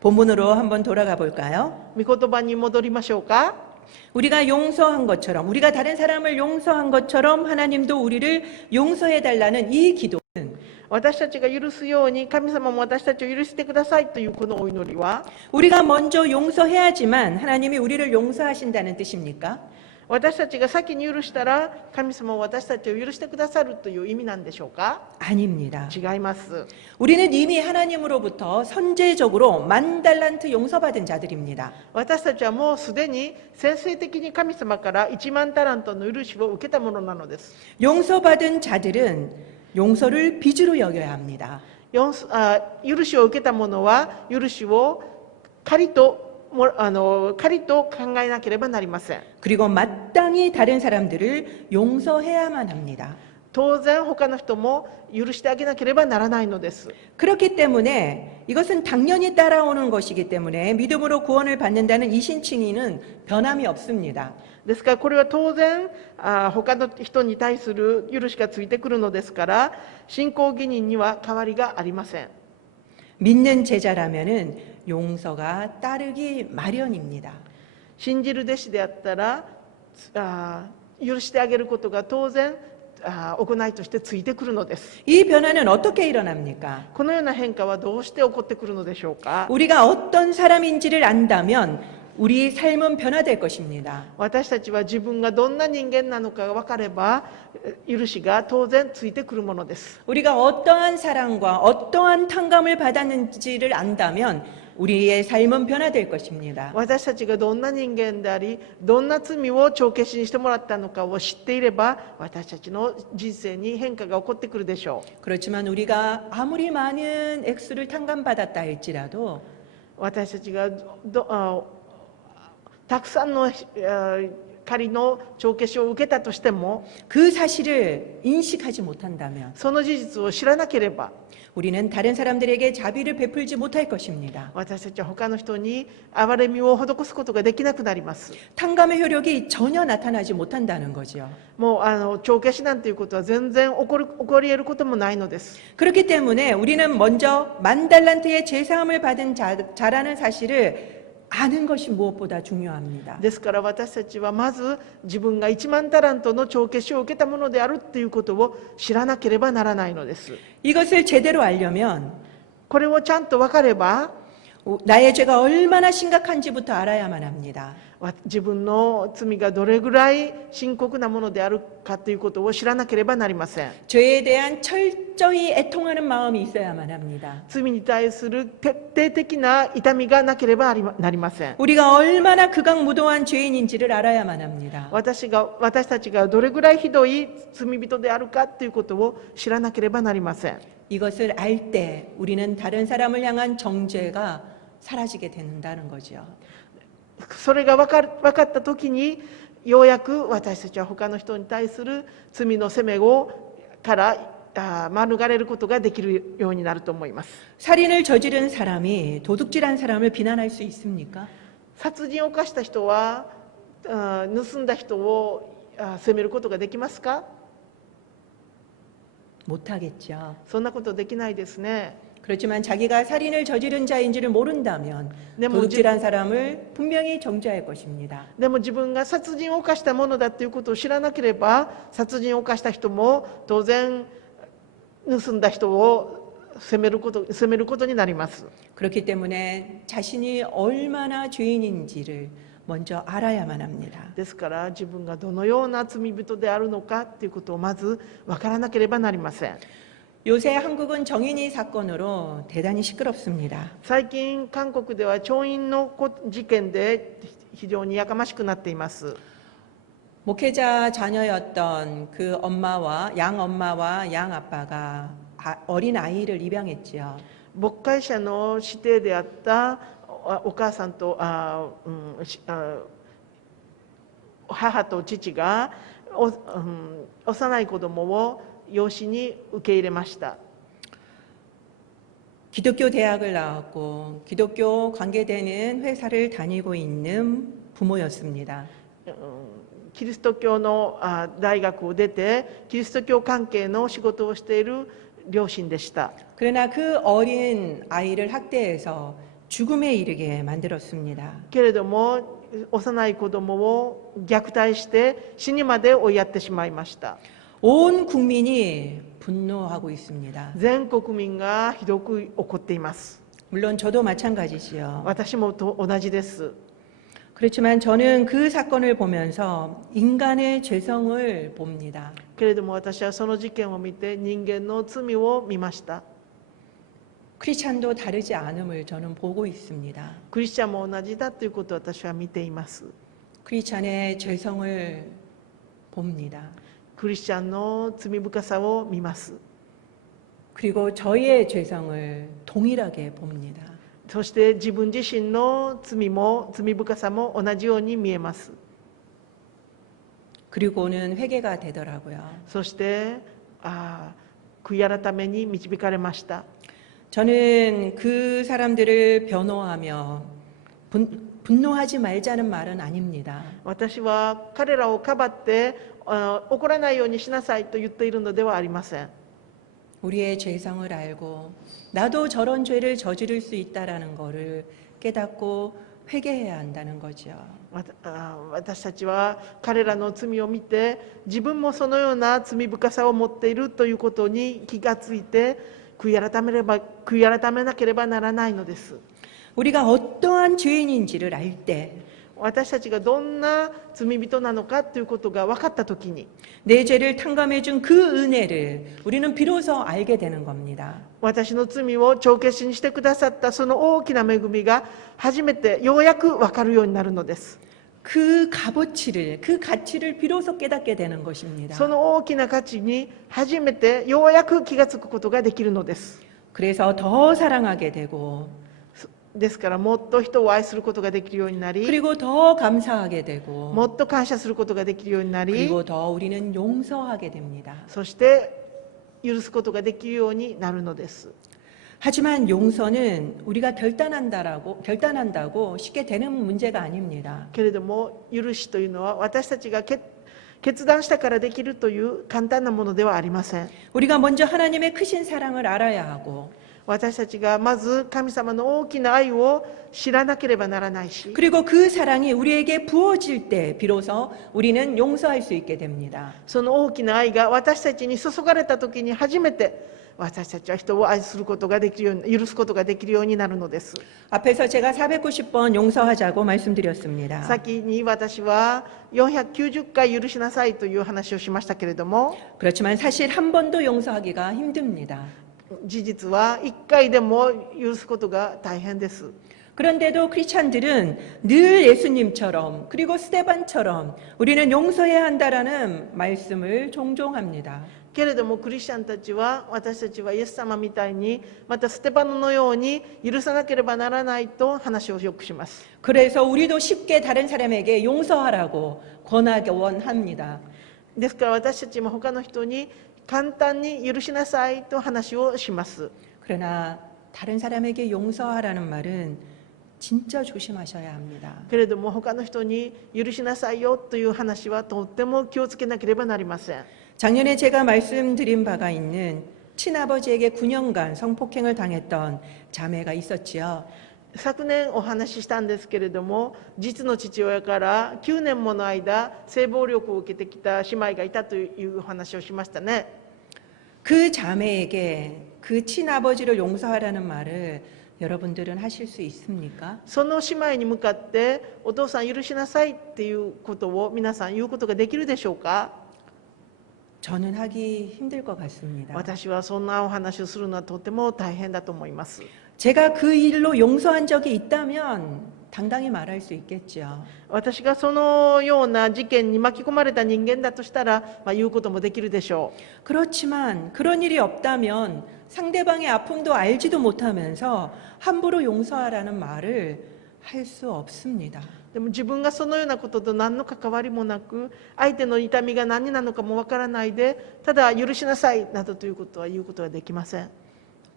본문으로 한번 돌아가 볼까요? 御言葉に戻りましょうか。 우리가 용서한 것처럼, 우리가 다른 사람을 용서한 것처럼 하나님도 우리를 용서해 달라는 이 기도는 私たちが許すように神様も私たちを許してくださいというこのお祈りは 우리가 먼저 용서해야지만 하나님이 우리를 용서하신다는 뜻입니까? 私たちが先に許したら神様は私たちを許してくださるという意味なんでしょうか。 아닙니다. 違います。 우리는 이미 하나님으로부터 선제적으로 만 달란트 용서받은 자들입니다. 私たちはもうすでに先制的に神様から1万タラントの許しを受けたものなのです。 용서받은 자들은 용서를 빚으로 여겨야 합니다. 許しを受けた者は許しを借りと考えなければなりません。 그리고 마땅히 다른 사람들을 용서해야만 합니다. 当然他の人も許してあげなければならないのです。 그렇기 때문에 이것은 당연히 따라오는 것이기 때문에 믿음으로 구원을 받는다는 이 신칭의는 변함이 없습니다. ですからこれは当然他の人に対する許しがついてくるのですから信仰義人には変わりがありません。 믿는 제자라면은 용서가 따르기 마련입니다. 信じる弟子であったら許してあげることが当然行いとしてついてくるのです。 이 변화는 어떻게 일어납니까? このような変化はどうして起こってくるのでしょうか。 우리가 어떤 사람인지를 안다면 우리 삶은 변화될 것입니다. 私たちは自分がどんな人間なのかが分かれば許しが当然ついてくるものです。 우리가 어떠한 사랑과 어떠한 탕감을 받았는지를 안다면 우리의 삶은 변화될 것입니다. 私たちがどんな人間でありどんな罪を帳消しにしてもらったのかを知っていれば私たちの人生に変化が起こってくるでしょう。 그렇지만 우리가 아무리 많은 액수를 탕감받았다 할지라도 私たちがたくさんの仮の帳消しを受けたとしても 그 사실을 인식하지 못한다면 その事実を知らなければ 우리는 다른 사람들에게 자비를 베풀지 못할 것입니다. 私たちは他の人に憐れみを施すことができなくなります。 탕감의 효력이 전혀 나타나지 못한다는 거죠. もう帳消しなんていうことは全然起こり得ることもないのです。 그렇기 때문에 우리는 먼저 만 달란트의 제사함을 받은 자라는 사실을 아는 것이 무엇보다 중요합니다. ですから私たちはまず自分が1万タラントの帳消しを受けたものであるということを知らなければならないのです。 이것을 제대로 알려면 これをちゃんと分かれば 나의 죄가 얼마나 심각한지부터 알아야만 합니다. 自分の罪がどれぐらい深刻なものであるかということを知らなければなりません。 죄에 대한 철저히 애통하는 마음이 있어야만 합니다. 罪に対する徹底的な痛みがなければなりません。 우리가 얼마나 극악무도한 죄인인지를 알아야만 합니다. 私たちがどれぐらいひどい罪人であるかということを知らなければなりません。 이것을 알 때 우리는 다른 사람을 향한 정죄가 사라지게 된다는 거죠. それが分かった時にようやく私たちは他の人に対する罪の責めから免れることができるようになると思います。 살인을 저지른 사람이 도둑질한 사람을 비난할 수 있습니까? 殺人を犯した人は盗んだ人を責めることができますか？ 못하겠죠. そんなことできないですね。 그렇지만 자기가 살인을 저지른 자인지를 모른다면 네, 도둑질한 사람을 분명히 정죄할 것입니다. でも自分が殺人を犯したものだということを知らなければ殺人を犯した人も当然盗んだ人を責めることになります。 그렇기 때문에 자신이 얼마나 죄인인지를 먼저 알아야만 합니다. ですから自分がどのような罪人であるのかということをまず分からなければなりません。 요새 한국은 정인이 사건으로 대단히 시끄럽습니다. 最近韓国では調印の事件で非常にやかましくなっています。 목회자 자녀였던 그 엄마와 양 아빠가 어린 아이를 입양했지요. 牧会者の指定であったお母さんと母と父が幼い子供を養子に受け入れました。 기독교 대학을 나왔고 기독교 관계되는 회사를 다니고 있는 부모였습니다. キリスト教の大学を出てキリスト教関係の仕事をしている両親でした。 그러나 그 어린 아이를 학대해서 죽음에 이르게 만들었습니다. けれども幼い子供を虐待して死にまで追いやってしまいました。 온 국민이 분노하고 있습니다. 全国民がひどく怒っています。 물론 저도 마찬가지지요. 私も同じです。 그렇지만 저는 그 사건을 보면서 인간의 죄성을 봅니다. けれども私はその事件を見て人間の罪を見ました。 크리스찬도 다르지 않음을 저는 보고 있습니다. クリスチャンも同じだということを私は見ています。 크리스찬의 죄성을 봅니다. クリスチャンの罪深さを見ます。 그리고 저희의 죄성을 동일하게 봅니다. そして自分自身の罪深さも同じように見えます。 그리고는 회개가 되더라고요. そして悔い改めに導かれました。 저는 그 사람들을 변호하며 분노하지 말자는 말은 아닙니다. 私は彼らをかばって怒らないようにしなさいと言っているのではありません。 우리의 죄성을 알고 나도 저런 죄를 저지를 수 있다라는 것을 깨닫고 회개해야 한다는 거죠. 私たちは彼らの罪を見て自分もそのような罪深さを持っているということに気がついて悔い改めなければならないのです。 우리가 어떠한 죄인인지를 알 때 私たちがどんな罪人なのかということが分かったときに 내 죄를 탕감해 준 그 은혜를 우리는 비로소 알게 되는 겁니다. 私の罪を帳消しにしてくださったその大きな恵みが初めてようやく分かるようになるのです。 그 가치를 비로소 깨닫게 되는 것입니다. その大きな価値に初めてようやく気がつくことができるのです。 그래서 더 사랑하게 되고 ですからもっと人を愛することができるようになり 그리고 더 감사하게 되고 もっと感謝することができるようになり 그리고 더 우리는 용서하게 됩니다. そして許すことができるようになるのです。 하지만 용서는 우리가 결단한다고 쉽게 되는 문제가 아닙니다. けれども許しというのは私たちが決断したからできるという簡単なものではありません。 우리가 먼저 하나님의 크신 사랑을 알아야 하고 私たちがまず神様の大きな愛を知らなければならないし 그리고 그 사랑이 우리에게 부어질 때 비로소 우리는 용서할 수 있게 됩니다. その大きな愛が私たちに注がれた時に初めて私たちは人を愛することができるように許すことができるようになるのです。 앞에서 제가 490번 용서하자고 말씀드렸습니다. 先に私は490回許しなさいという話をしましたけれども 그렇지만 사실 한 번도 용서하기가 힘듭니다. 事実は1回でも許すことが大変です。 그런데도 크리스찬들은 늘 예수님처럼 그리고 스데반처럼 우리는 용서해야 한다라는 말씀을 종종 합니다. けれどもクリスチャンたちは私たちはイエス様みたいにまたステパノのように許さなければならないと話をよくします。 그래서 우리도 쉽게 다른 사람에게 용서하라고 권하곤 합니다. ですから私たちも他の人に簡単に許しなさいと話をします。 그러나 다른 사람에게 용서하라는 말은 진짜 조심하셔야 합니다. けれども他の人に許しなさいよという話はとっても気をつけなければなりません。 작년에 제가 말씀드린 바가 있는 친아버지에게 9년간 성폭행을 당했던 자매가 있었지요. 昨年お話ししたんですけれども実の父親から9年もの間性暴力を受けてきた姉妹がいたという話をしましたね。그 자매에게 그 친아버지를 용서하라는 말을 여러분들은 하실 수 있습니까? その姉妹に向かってお父さん許しなさいっていうことを皆さん言うことができるでしょうか？ 저는 하기 힘들 것 같습니다. 私はそんなお話をするのはとても大変だと思います。 제가 그 일로 용서한 적이 있다면 당당히 말할 수 있겠죠. 私がそのような事件に巻き込まれた人間だとしたら、言うこともできるでしょ 그렇지만 그런 일이 없다면 상대방의 아픔도 알지도 못하면서 함부로 용서하라는 말을 할 수 없습니다. う。でも自分がそのようなことと何の関わりもなく、相手の痛みが何なのかもわからないで、ただ許しなさいなどということは言うことができません。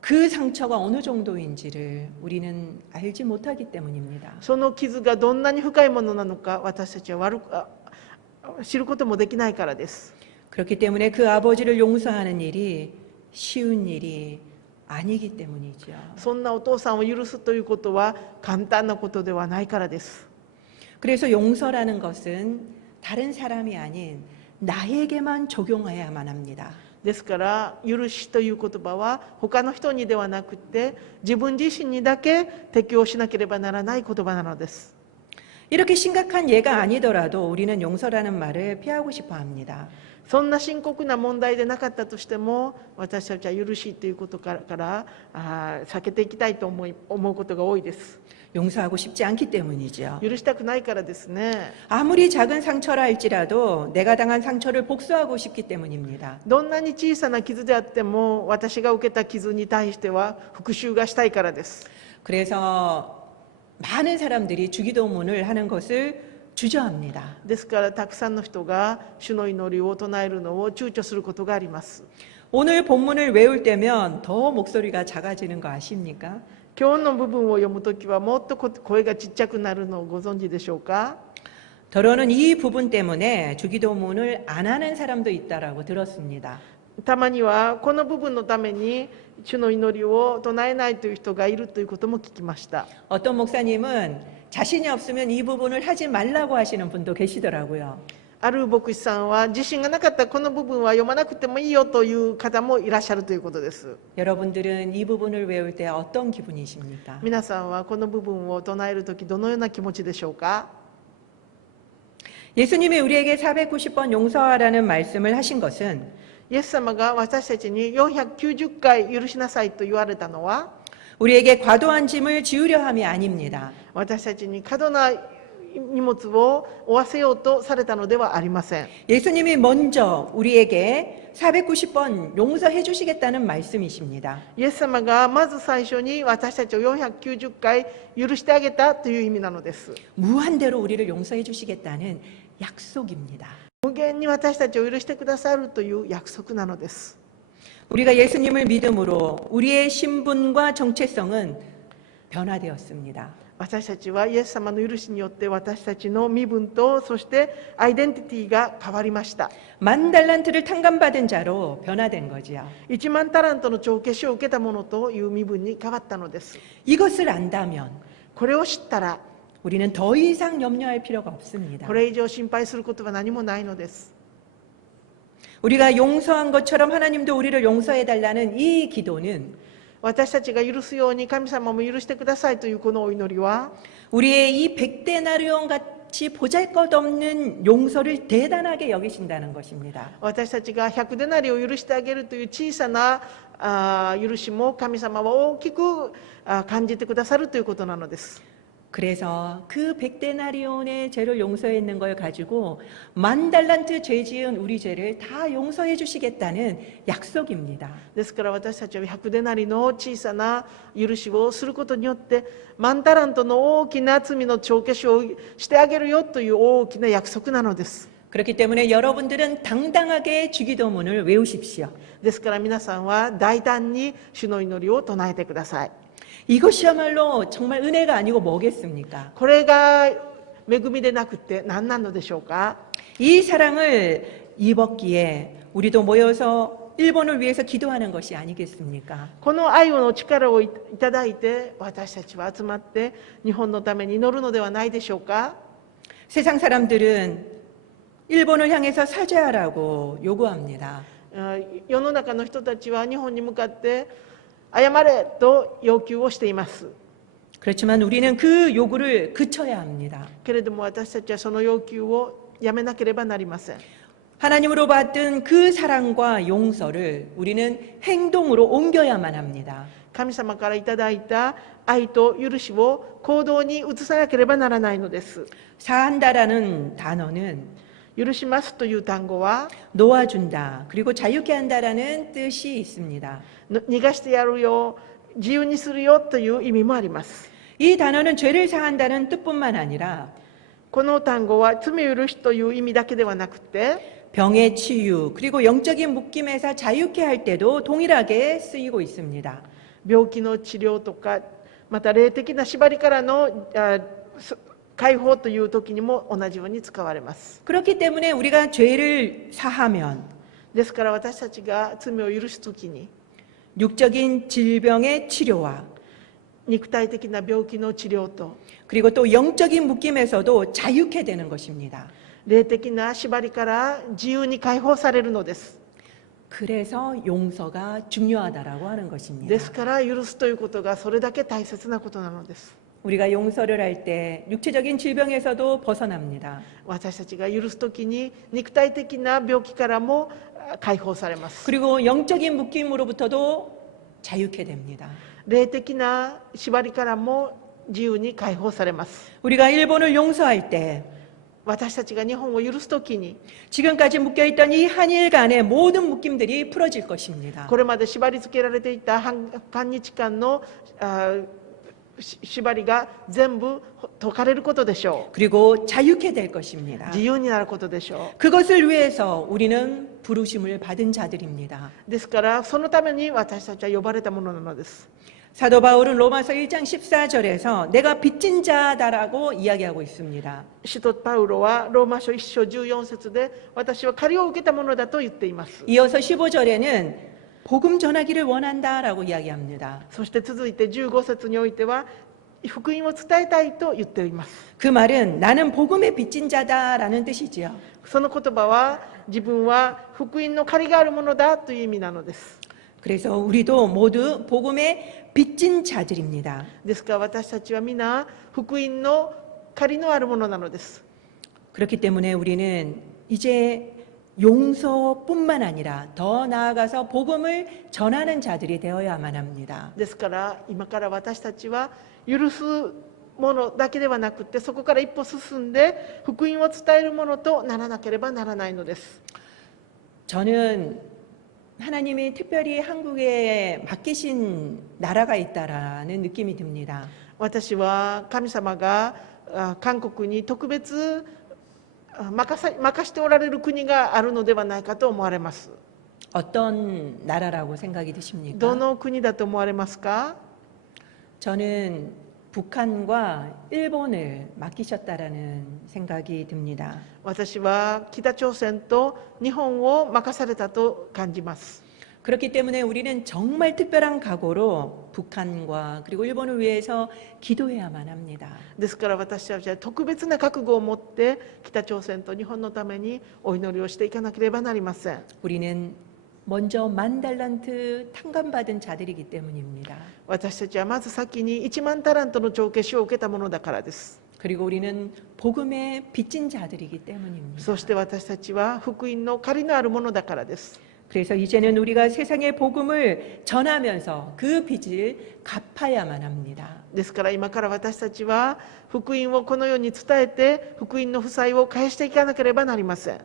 그 상처가 어느 정도인지를 우리는 알지 못하기 때문입니다. その傷がどんなに深いものなのか私たちは知ることもできないからです。 그렇기 때문에 그 아버지를 용서하는 일이 쉬운 일이 아니기 때문이죠. そんなお父さんを許すということは簡単なことではないからです。 그래서 용서라는 것은 다른 사람이 아닌 나에게만 적용해야만 합니다. ですから許しという言葉は他の人にではなくて自分自身にだけ適応しなければならない言葉なのです。 이렇게 심각한 예가 아니더라도 우리는 용서라는 말을 피하고 싶어 합니다. そんな深刻な問題でなかったとしても私たちは許しということから避けていきたいと思うことが多いです。 용서하고 싶지 않기 때문이죠. 許したくないからですね。 아무리 작은 상처라 할지라도 내가 당한 상처를 복수하고 싶기 때문입니다. どんなに小さな傷であっても私が受けた傷に対しては復讐がしたいからです。 그래서 많은 사람들이 주기도문을 하는 것을 주저합니다. ですからたくさんの人が主の祈りを唱えるのを躊躇することがあります。 오늘 본문을 외울 때면 더 목소리가 작아지는 거 아십니까? 今日の部分を読むときはもっと声がちっちゃくなるのをご存知でしょうか？ 더러는 이 부분 때문에 주기도문을 안 하는 사람도 있다라고 들었습니다. たまにはこの部分のために主の祈りを唱えないという人がいるということも聞きました。 어떤 목사님은 자신이 없으면 이 부분을 하지 말라고 하시는 분도 계시더라고요. ある牧師さんは自信がなかったらこの部分は読まなくてもいいよという方もいらっしゃるということです。 여러분들은 이 부분을 외울 때 어떤 기분이십니까? 皆さんはこの部分を唱えるときどのような気持ちでしょうか？ 예수님이 우리에게 490번 용서하라는 말씀을 하신 것은 イエス様が私たちに490回許しなさいと言われたのは 우리에게 과도한 짐을 지우려 함이 아닙니다. 私たちに過度な荷物を負わせようとされたのではありません。 예수님이 먼저 우리에게 490번 용서해 주시겠다는 말씀이십니다. イエス様がまず最初に私たちを490回許してあげたという意味なのです。 무한대로 우리를 용서해 주시겠다는 약속입니다. 無限に私たちを許してくださるという約束なのです。 우리가 예수님을 믿음으로 우리의 신분과 정체성은 변화되었습니다. 私たちはイエス様の許しによって私たちの身分とそしてアイデンティティが変わりました。 10,000달란트를 탕감받은 자로 변화된 거지요. 1万タラントの帳消しを受けたものという身分に変わったのです。 이것을 안다면 これを知ったら 우리는 더 이상 염려할 필요가 없습니다. これ以上心配することは何もないのです。 우리가 용서한 것처럼 하나님도 우리를 용서해 달라는 이 기도는 私たちが許すように神様も許してくださいというこのお祈りは 우리의 이 백데나리온 같이 보잘것없는 용서를 대단하게 여기신다는 것입니다. 私たちが100デナリを許してあげるという小さな許しも神様は大きく感じてくださるということなのです。 그래서 그 백데나리온의 죄를 용서했는 걸 가지고 10,000달란트 죄 지은 우리 죄를 다 용서해 주시겠다는 약속입니다. ですから私たちは100デナリの小さな許しをすることによって万タラントの大きな罪の帳消しをしてあげるよという大きな約束なのです。 그렇기 때문에 여러분들은 당당하게 주기도문을 외우십시오. ですから皆さんは大胆に主の祈りを唱えてください。 이것이야말로 정말 은혜가 아니고 뭐겠습니까? これが恵みでなくて何なのでしょうか？ 이 사랑을 입었기에 우리도 모여서 일본을 위해서 기도하는 것이 아니겠습니까? この愛の力をいただいて私たちは集まって日本のために祈るのではないでしょうか？ 세상 사람들은 일본을 향해서 사죄하라고 요구합니다. 世の中の人たちは日本に向かって謝れと要求をしています。 그렇지만 우리는 그 요구를 그쳐야 합니다. けれども私たちはその要求をやめなければなりません。 하나님으로 받은 그 사랑과 용서를 우리는 행동으로 옮겨야만 합니다. 神様からいただいた愛と許しを行動に移さなければならないのです。 사한다라는 단어는 許しますという単語は 놓아준다, 그리고 자유케 한다라는 뜻이 있습니다. 逃がしてやるよ、自由にするよという意味もあります。 이 단어는 죄를 사한다는 뜻뿐만 아니라 この単語は罪許しという意味だけではなくて 병의 치유, 그리고 영적인 묶임에서 자유케 할 때도 동일하게 쓰이고 있습니다. 病気の治療とかまた霊的な縛りからの解放という時にも同じように使われます。 그렇기 때문에 우리가 죄를 사하면 ですから私たちが罪を許す時に 육적인 질병의 치료와 肉体的な病気の治療と 그리고 또 영적인 묶임에서도 자유케 되는 것입니다. 霊的な縛りから自由に解放されるのです。 그래서 용서가 중요하다라고 하는 で 것입니다. すから許すということがそれだけ大切なことなのです。 우리가 용서를 할 때 육체적인 질병에서도 벗어납니다. 私たちが許すときに肉体的な病気からも解放されます。 그리고 영적인 묶임으로부터도 자유케 됩니다. 霊的な縛りからも自由に解放されます。 우리가 일본을 용서할 때 私たちが日本を許すときに 지금까지 묶여있던 이 한일 간의 모든 묶임들이 풀어질 것입니다. これまで縛り付けられていた韓日間の縛りが全部解かれることでしょ 그리고 자유케 될 것입니다. う。自由になることでしょ 그것을 위해서 우리는 부르심을 받은 자들입니다. う。ですからそのために私たちは呼ばれたものなのです。 사도 바울은 로마서 1장 14절에서 내가 빚진 자다라고 이야기하고 있습니다. 使徒パウロはローマ書1章14節で私は借りを受けたものだと言っています。 이어서 15절에는 복음 전하기를 원한다라고 이야기합니다. そして続いて15節においては福音を伝えたいと言っています。 그 말은 나는 복음의 빚진 자다라는 뜻이지요. その言葉は自分は福音の借りがあるものだという意味なのです。 그래서 우리도 모두 복음의 빚진 자들입니다. ですから私たちは皆福音の借りのあるものなのです。 그렇기 때문에 우리는 이제 용서뿐만 아니라 더 나아가서 복음을 전하는 자들이 되어야만 합니다. ですから今から私たちは許すものだけではなくてそこから一歩進んで福音を伝えるものとならなければならないのです。 저는 하나님이 특별히 한국에 맡기신 나라가 있다라는 느낌이 듭니다. 私は神様が韓国に特別任しておられる国があるのではないかと思われます。 어떤 나라라고 생각이 ど 드십니까? の国だと思われますか？ 저는 북한과 일본을 맡기셨다라는 생각이 듭니다. 私は北朝鮮と日本を任されたと感じます。 그렇기 때문에 우리는 정말 특별한 각오로 북한과 그리고 일본을 위해서 기도해야만 합니다. ですから私たちは特別な覚悟を持って北朝鮮と日本のためにお祈りをしていかなければなりません。 우리는 먼저 10,000달란트 탕감받은 자들이기 때문입니다. 私たちはまず先に1万タラントの帳消しを受けたものだからです。 그리고 우리는 복음의 빚진 자들이기 そ 때문입니다. して私たちは福音の借りのあるものだからです。 그래서 이제는 우리가 세상의 복음을 전하면서 그 빚을 갚아야만 합니다. ですから今から私たちは福音をこのように伝えて福音の負債を返していかなければなりません。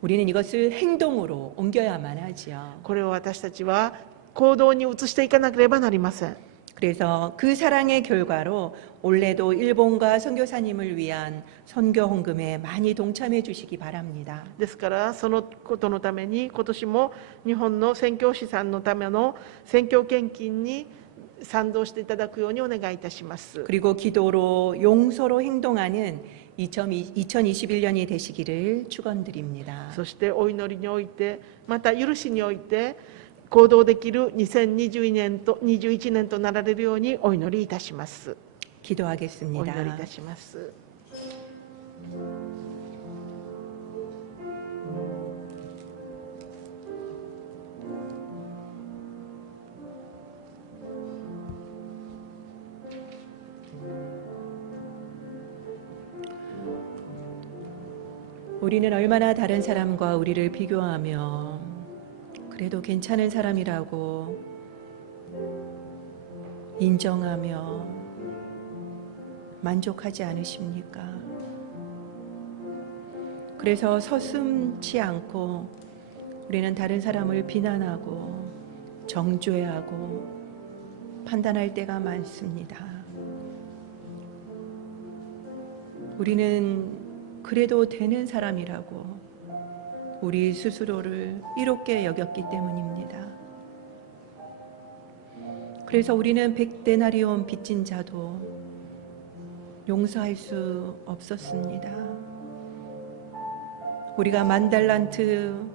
우리는 이것을 행동으로 옮겨야만 하지요. これを私たちは行動に移していかなければなりません。 그래서 그 사랑의 결과로 올해도 일본과 선교사님을 위한 선교 헌금에 많이 동참해 주시기 바랍니다. ですからそのことのために今年も日本の宣教師さんのための宣教献金に賛同していただくようにお願いいたします。 그리고 기도로 용서로 행동하는 2021년이 되시기를 축원드립니다. そしてお祈りにおいてまた許しにおいて行動できる2022年と21年となられるようにお祈りいたします。お 기도하겠습니다. 祈りいたします。 우리는 얼마나 다른 사람과 우리를 비교하며 그래도 괜찮은 사람이라고 인정하며 만족하지 않으십니까? 그래서 서슴지 않고 우리는 다른 사람을 비난하고 정죄하고 판단할 때가 많습니다. 우리는 그래도 되는 사람이라고 우리 스스로를 이롭게 여겼기 때문입니다. 그래서 우리는 100데나리온 빚진 자도 용서할 수 없었습니다. 우리가 10,000달란트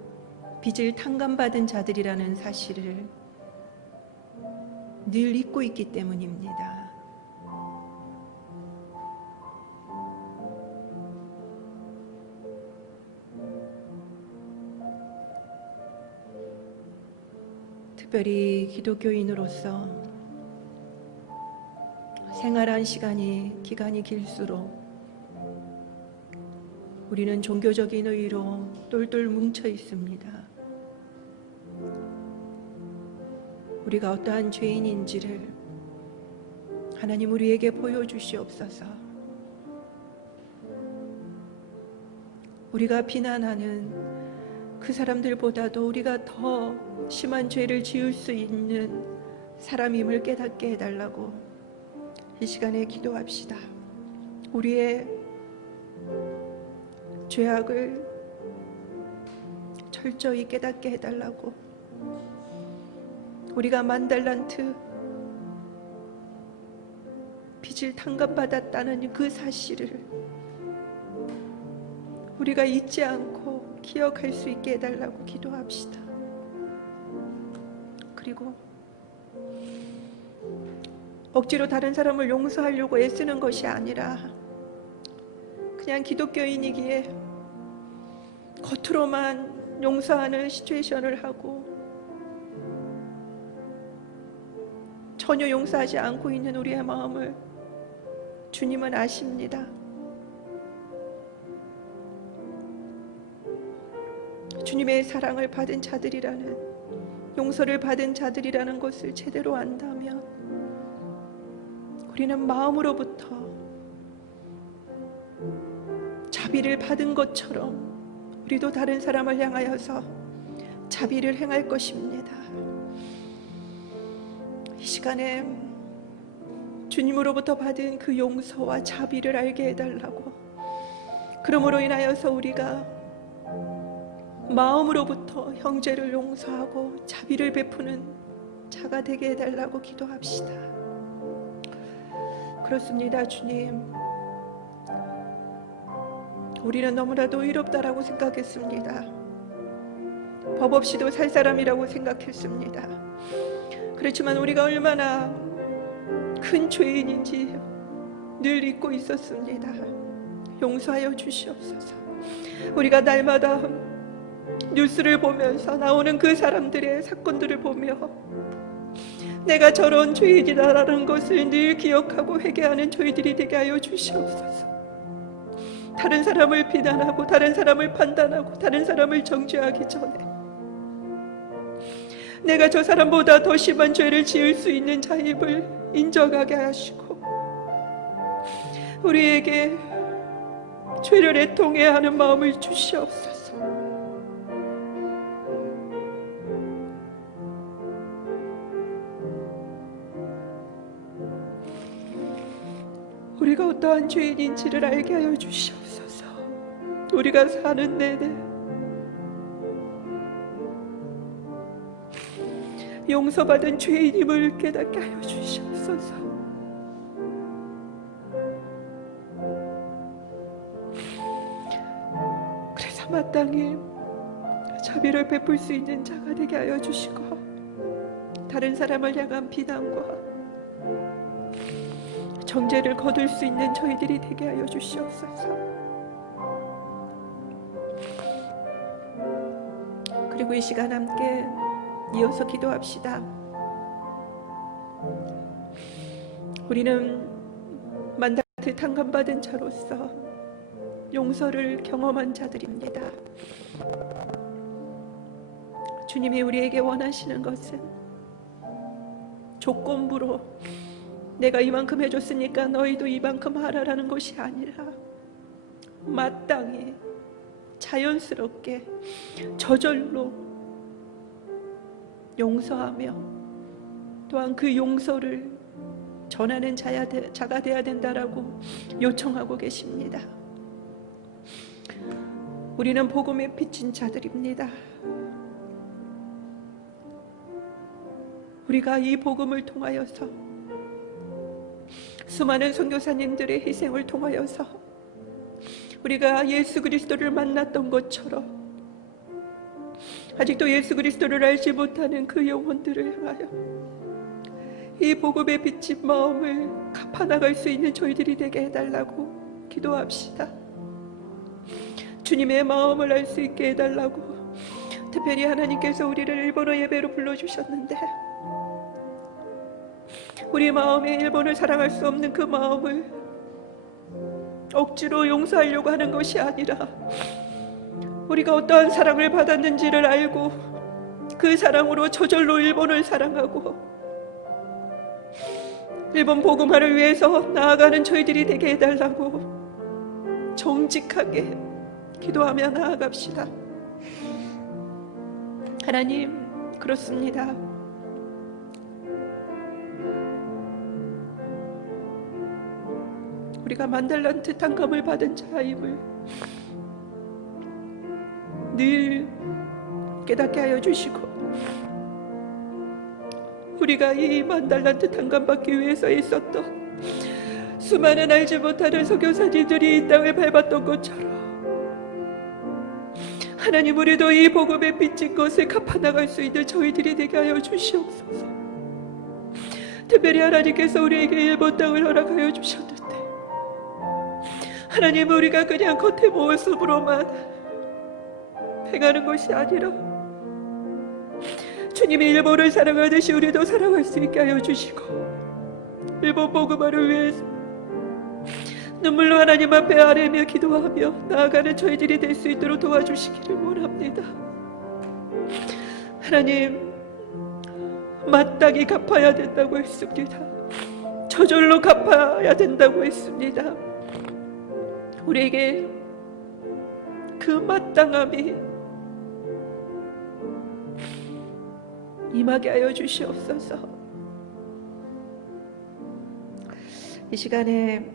빚을 탕감받은 자들이라는 사실을 늘 잊고 있기 때문입니다. 특별히 기독교인으로서 생활한 기간이 길수록 우리는 종교적인 의의로 똘똘 뭉쳐 있습니다. 우리가 어떠한 죄인인지를 하나님 우리에게 보여주시옵소서. 우리가 비난하는 그 사람들보다도 우리가 더 심한 죄를 지을 수 있는 사람임을 깨닫게 해달라고 이 시간에 기도합시다. 우리의 죄악을 철저히 깨닫게 해달라고, 우리가 10,000달란트 빚을 탕감받았다는 그 사실을 우리가 잊지 않고 기억할 수 있게 해달라고 기도합시다. 그리고 억지로 다른 사람을 용서하려고 애쓰는 것이 아니라 그냥 기독교인이기에 겉으로만 용서하는 시츄에이션을 하고 전혀 용서하지 않고 있는 우리의 마음을 주님은 아십니다. 주님의 사랑을 받은 자들이라는, 용서를 받은 자들이라는 것을 제대로 안다면 우리는 마음으로부터 자비를 받은 것처럼 우리도 다른 사람을 향하여서 자비를 행할 것입니다. 이 시간에 주님으로부터 받은 그 용서와 자비를 알게 해달라고, 그러므로 인하여서 우리가 마음으로부터 형제를 용서하고 자비를 베푸는 자가 되게 해달라고 기도합시다. 그렇습니다. 주님, 우리는 너무나도 의롭다라고 생각했습니다. 법 없이도 살 사람이라고 생각했습니다. 그렇지만 우리가 얼마나 큰 죄인인지 늘 잊고 있었습니다. 용서하여 주시옵소서. 우리가 날마다 뉴스를 보면서 나오는 그 사람들의 사건들을 보며 내가 저런 죄인이다라는 것을 늘 기억하고 회개하는 저희들이 되게 하여 주시옵소서. 다른 사람을 비난하고 다른 사람을 판단하고 다른 사람을 정죄하기 전에 내가 저 사람보다 더 심한 죄를 지을 수 있는 자임을 인정하게 하시고 우리에게 죄를 애통해야 하는 마음을 주시옵소서. 우리가 어떠한 죄인인지를 알게 하여 주시옵소서. 우리가 사는 내내 용서받은 죄인임을 깨닫게 하여 주시옵소서. 그래서 마땅히 자비를 베풀 수 있는 자가 되게 하여 주시고 다른 사람을 향한 비난과 정죄를 거둘 수 있는 저희들이 되게 하여 주시옵소서. 그리고 이 시간 함께 이어서 기도합시다. 우리는 10,000달란트 탕감받은 자로서 용서를 경험한 자들입니다. 주님이 우리에게 원하시는 것은 조건부로 내가 이만큼 해줬으니까 너희도 이만큼 하라라는 것이 아니라 마땅히 자연스럽게 저절로 용서하며 또한 그 용서를 전하는 자가 되어야 된다라고 요청하고 계십니다. 우리는 복음에 비친 자들입니다. 우리가 이 복음을 통하여서 수많은 선교사님들의 희생을 통하여서 우리가 예수 그리스도를 만났던 것처럼 아직도 예수 그리스도를 알지 못하는 그 영혼들을 향하여 이 복음에 비친 마음을 갚아나갈 수 있는 저희들이 되게 해달라고 기도합시다. 주님의 마음을 알 수 있게 해달라고 특별히 하나님께서 우리를 일본어 예배로 불러주셨는데 우리 마음에 일본을 사랑할 수 없는 그 마음을 억지로 용서하려고 하는 것이 아니라 우리가 어떠한 사랑을 받았는지를 알고 그 사랑으로 저절로 일본을 사랑하고 일본 복음화를 위해서 나아가는 저희들이 되게 해달라고 정직하게 기도하며 나아갑시다. 하나님, 그렇습니다. 우리가 만달란트 탕감을 받은 자임을 늘 깨닫게 하여 주시고 우리가 이 만달란트 탕감 받기 위해서 있었던 수많은 알지 못하는 선교사님들이 이 땅을 밟았던 것처럼 하나님, 우리도 이 복음에 비친 것을 갚아나갈 수 있는 저희들이 되게 하여 주시옵소서. 특별히 하나님께서 우리에게 일본 땅을 허락하여 주셨는데 하나님, 우리가 그냥 겉의 모습으로만 행하는 것이 아니라 주님이 일본을 사랑하듯이 우리도 사랑할 수 있게 하여 주시고 일본 복음화를 위해서 눈물로 하나님 앞에 아뢰며 기도하며 나아가는 저희들이 될 수 있도록 도와주시기를 원합니다. 하나님, 마땅히 갚아야 된다고 했습니다. 저절로 갚아야 된다고 했습니다. 우리에게 그 마땅함이 임하게 하여 주시옵소서. 이 시간에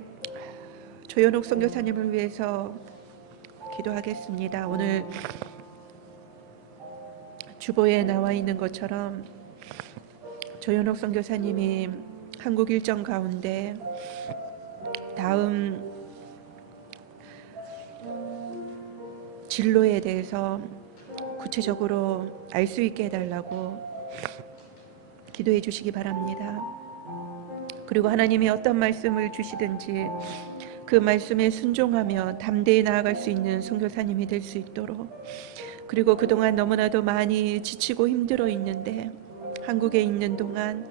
조현옥 선교사님을 위해서 기도하겠습니다. 오늘 주보에 나와 있는 것처럼 조현옥 선교사님이 한국 일정 가운데 다음 진로에 대해서 구체적으로 알 수 있게 해달라고 기도해 주시기 바랍니다. 그리고 하나님이 어떤 말씀을 주시든지 그 말씀에 순종하며 담대히 나아갈 수 있는 선교사님이 될 수 있도록, 그리고 그동안 너무나도 많이 지치고 힘들어 있는데 한국에 있는 동안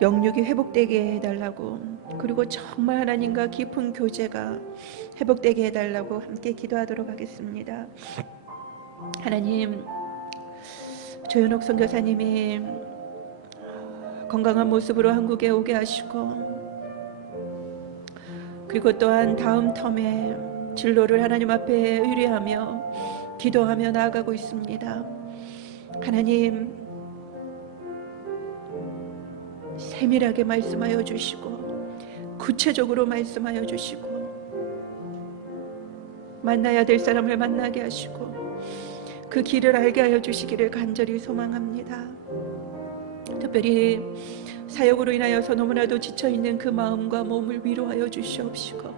영육이 회복되게 해달라고, 그리고 정말 하나님과 깊은 교제가 회복되게 해달라고 함께 기도하도록 하겠습니다. 하나님, 조현옥 선교사님이 건강한 모습으로 한국에 오게 하시고, 그리고 또한 다음 텀에 진로를 하나님 앞에 의뢰하며 기도하며 나아가고 있습니다. 하나님, 세밀하게 말씀하여 주시고 구체적으로 말씀하여 주시고 만나야 될 사람을 만나게 하시고 그 길을 알게 하여 주시기를 간절히 소망합니다. 특별히 사역으로 인하여서 너무나도 지쳐있는 그 마음과 몸을 위로하여 주시옵시고,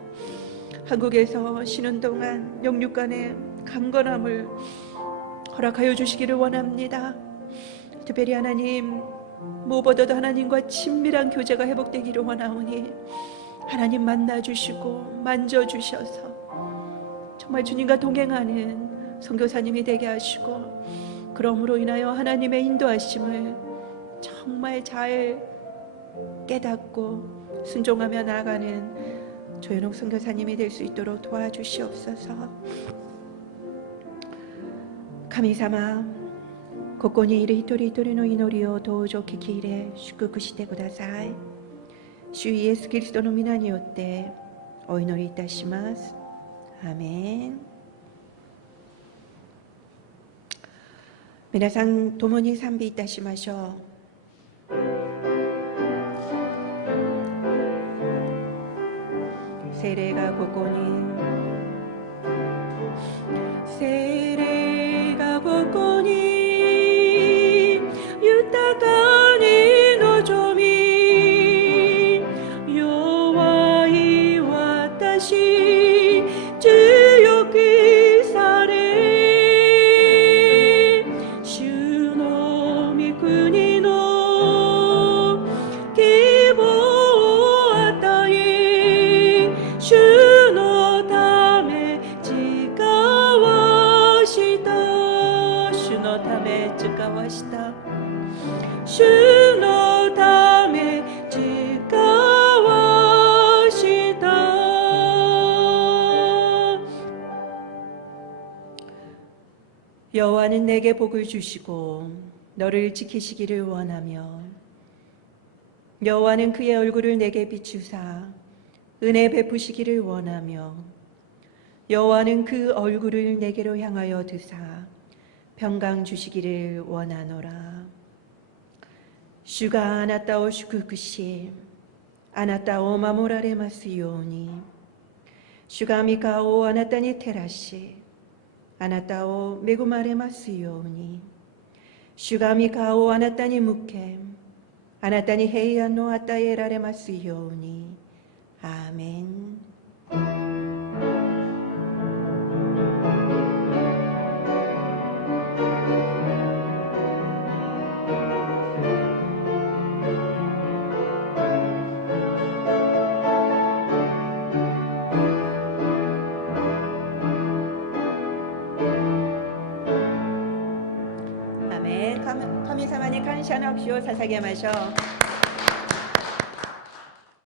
한국에서 쉬는 동안 영육간의 강건함을 허락하여 주시기를 원합니다. 특별히 하나님, 무엇보다도 하나님과 친밀한 교제가 회복되기를 원하오니 하나님 만나주시고 만져주셔서 정말 주님과 동행하는 선교사님이 되게 하시고, 그러므로 인하여 하나님의 인도하심을 정말 잘 깨닫고 순종하며 나아가는 조현옥 선교사님이 될 수 있도록 도와주시옵소서.神様、ここにいる一人一人の祈りをどうぞ聞き入れ祝福してください。主イエスキリストの皆によってお祈りいたします。アーメン。皆さん共に賛美いたしましょう。聖霊がここに、聖霊がここに豊かに望み、弱い私強くされ、主の御国の希望を与え、主のため誓わした、主のため誓わした、主のため誓わした。여호와는 내게 복을 주시고 너를 지키시기를 원하며, 여호와는 그의 얼굴을 내게 비추사 은혜 베푸시기를 원하며, 여호와는 그 얼굴을 내게로 향하여 드사 평강 주시기를 원하노라. 주가あなたを祝福し、あなたを守られますように。主が御顔をあなたに照らし、あなたを恵まれますように。主が御顔をあなたに向け、あなたに平安を与えられますように。アーメン。アーメン。神様に感謝の拍手を捧げましょう。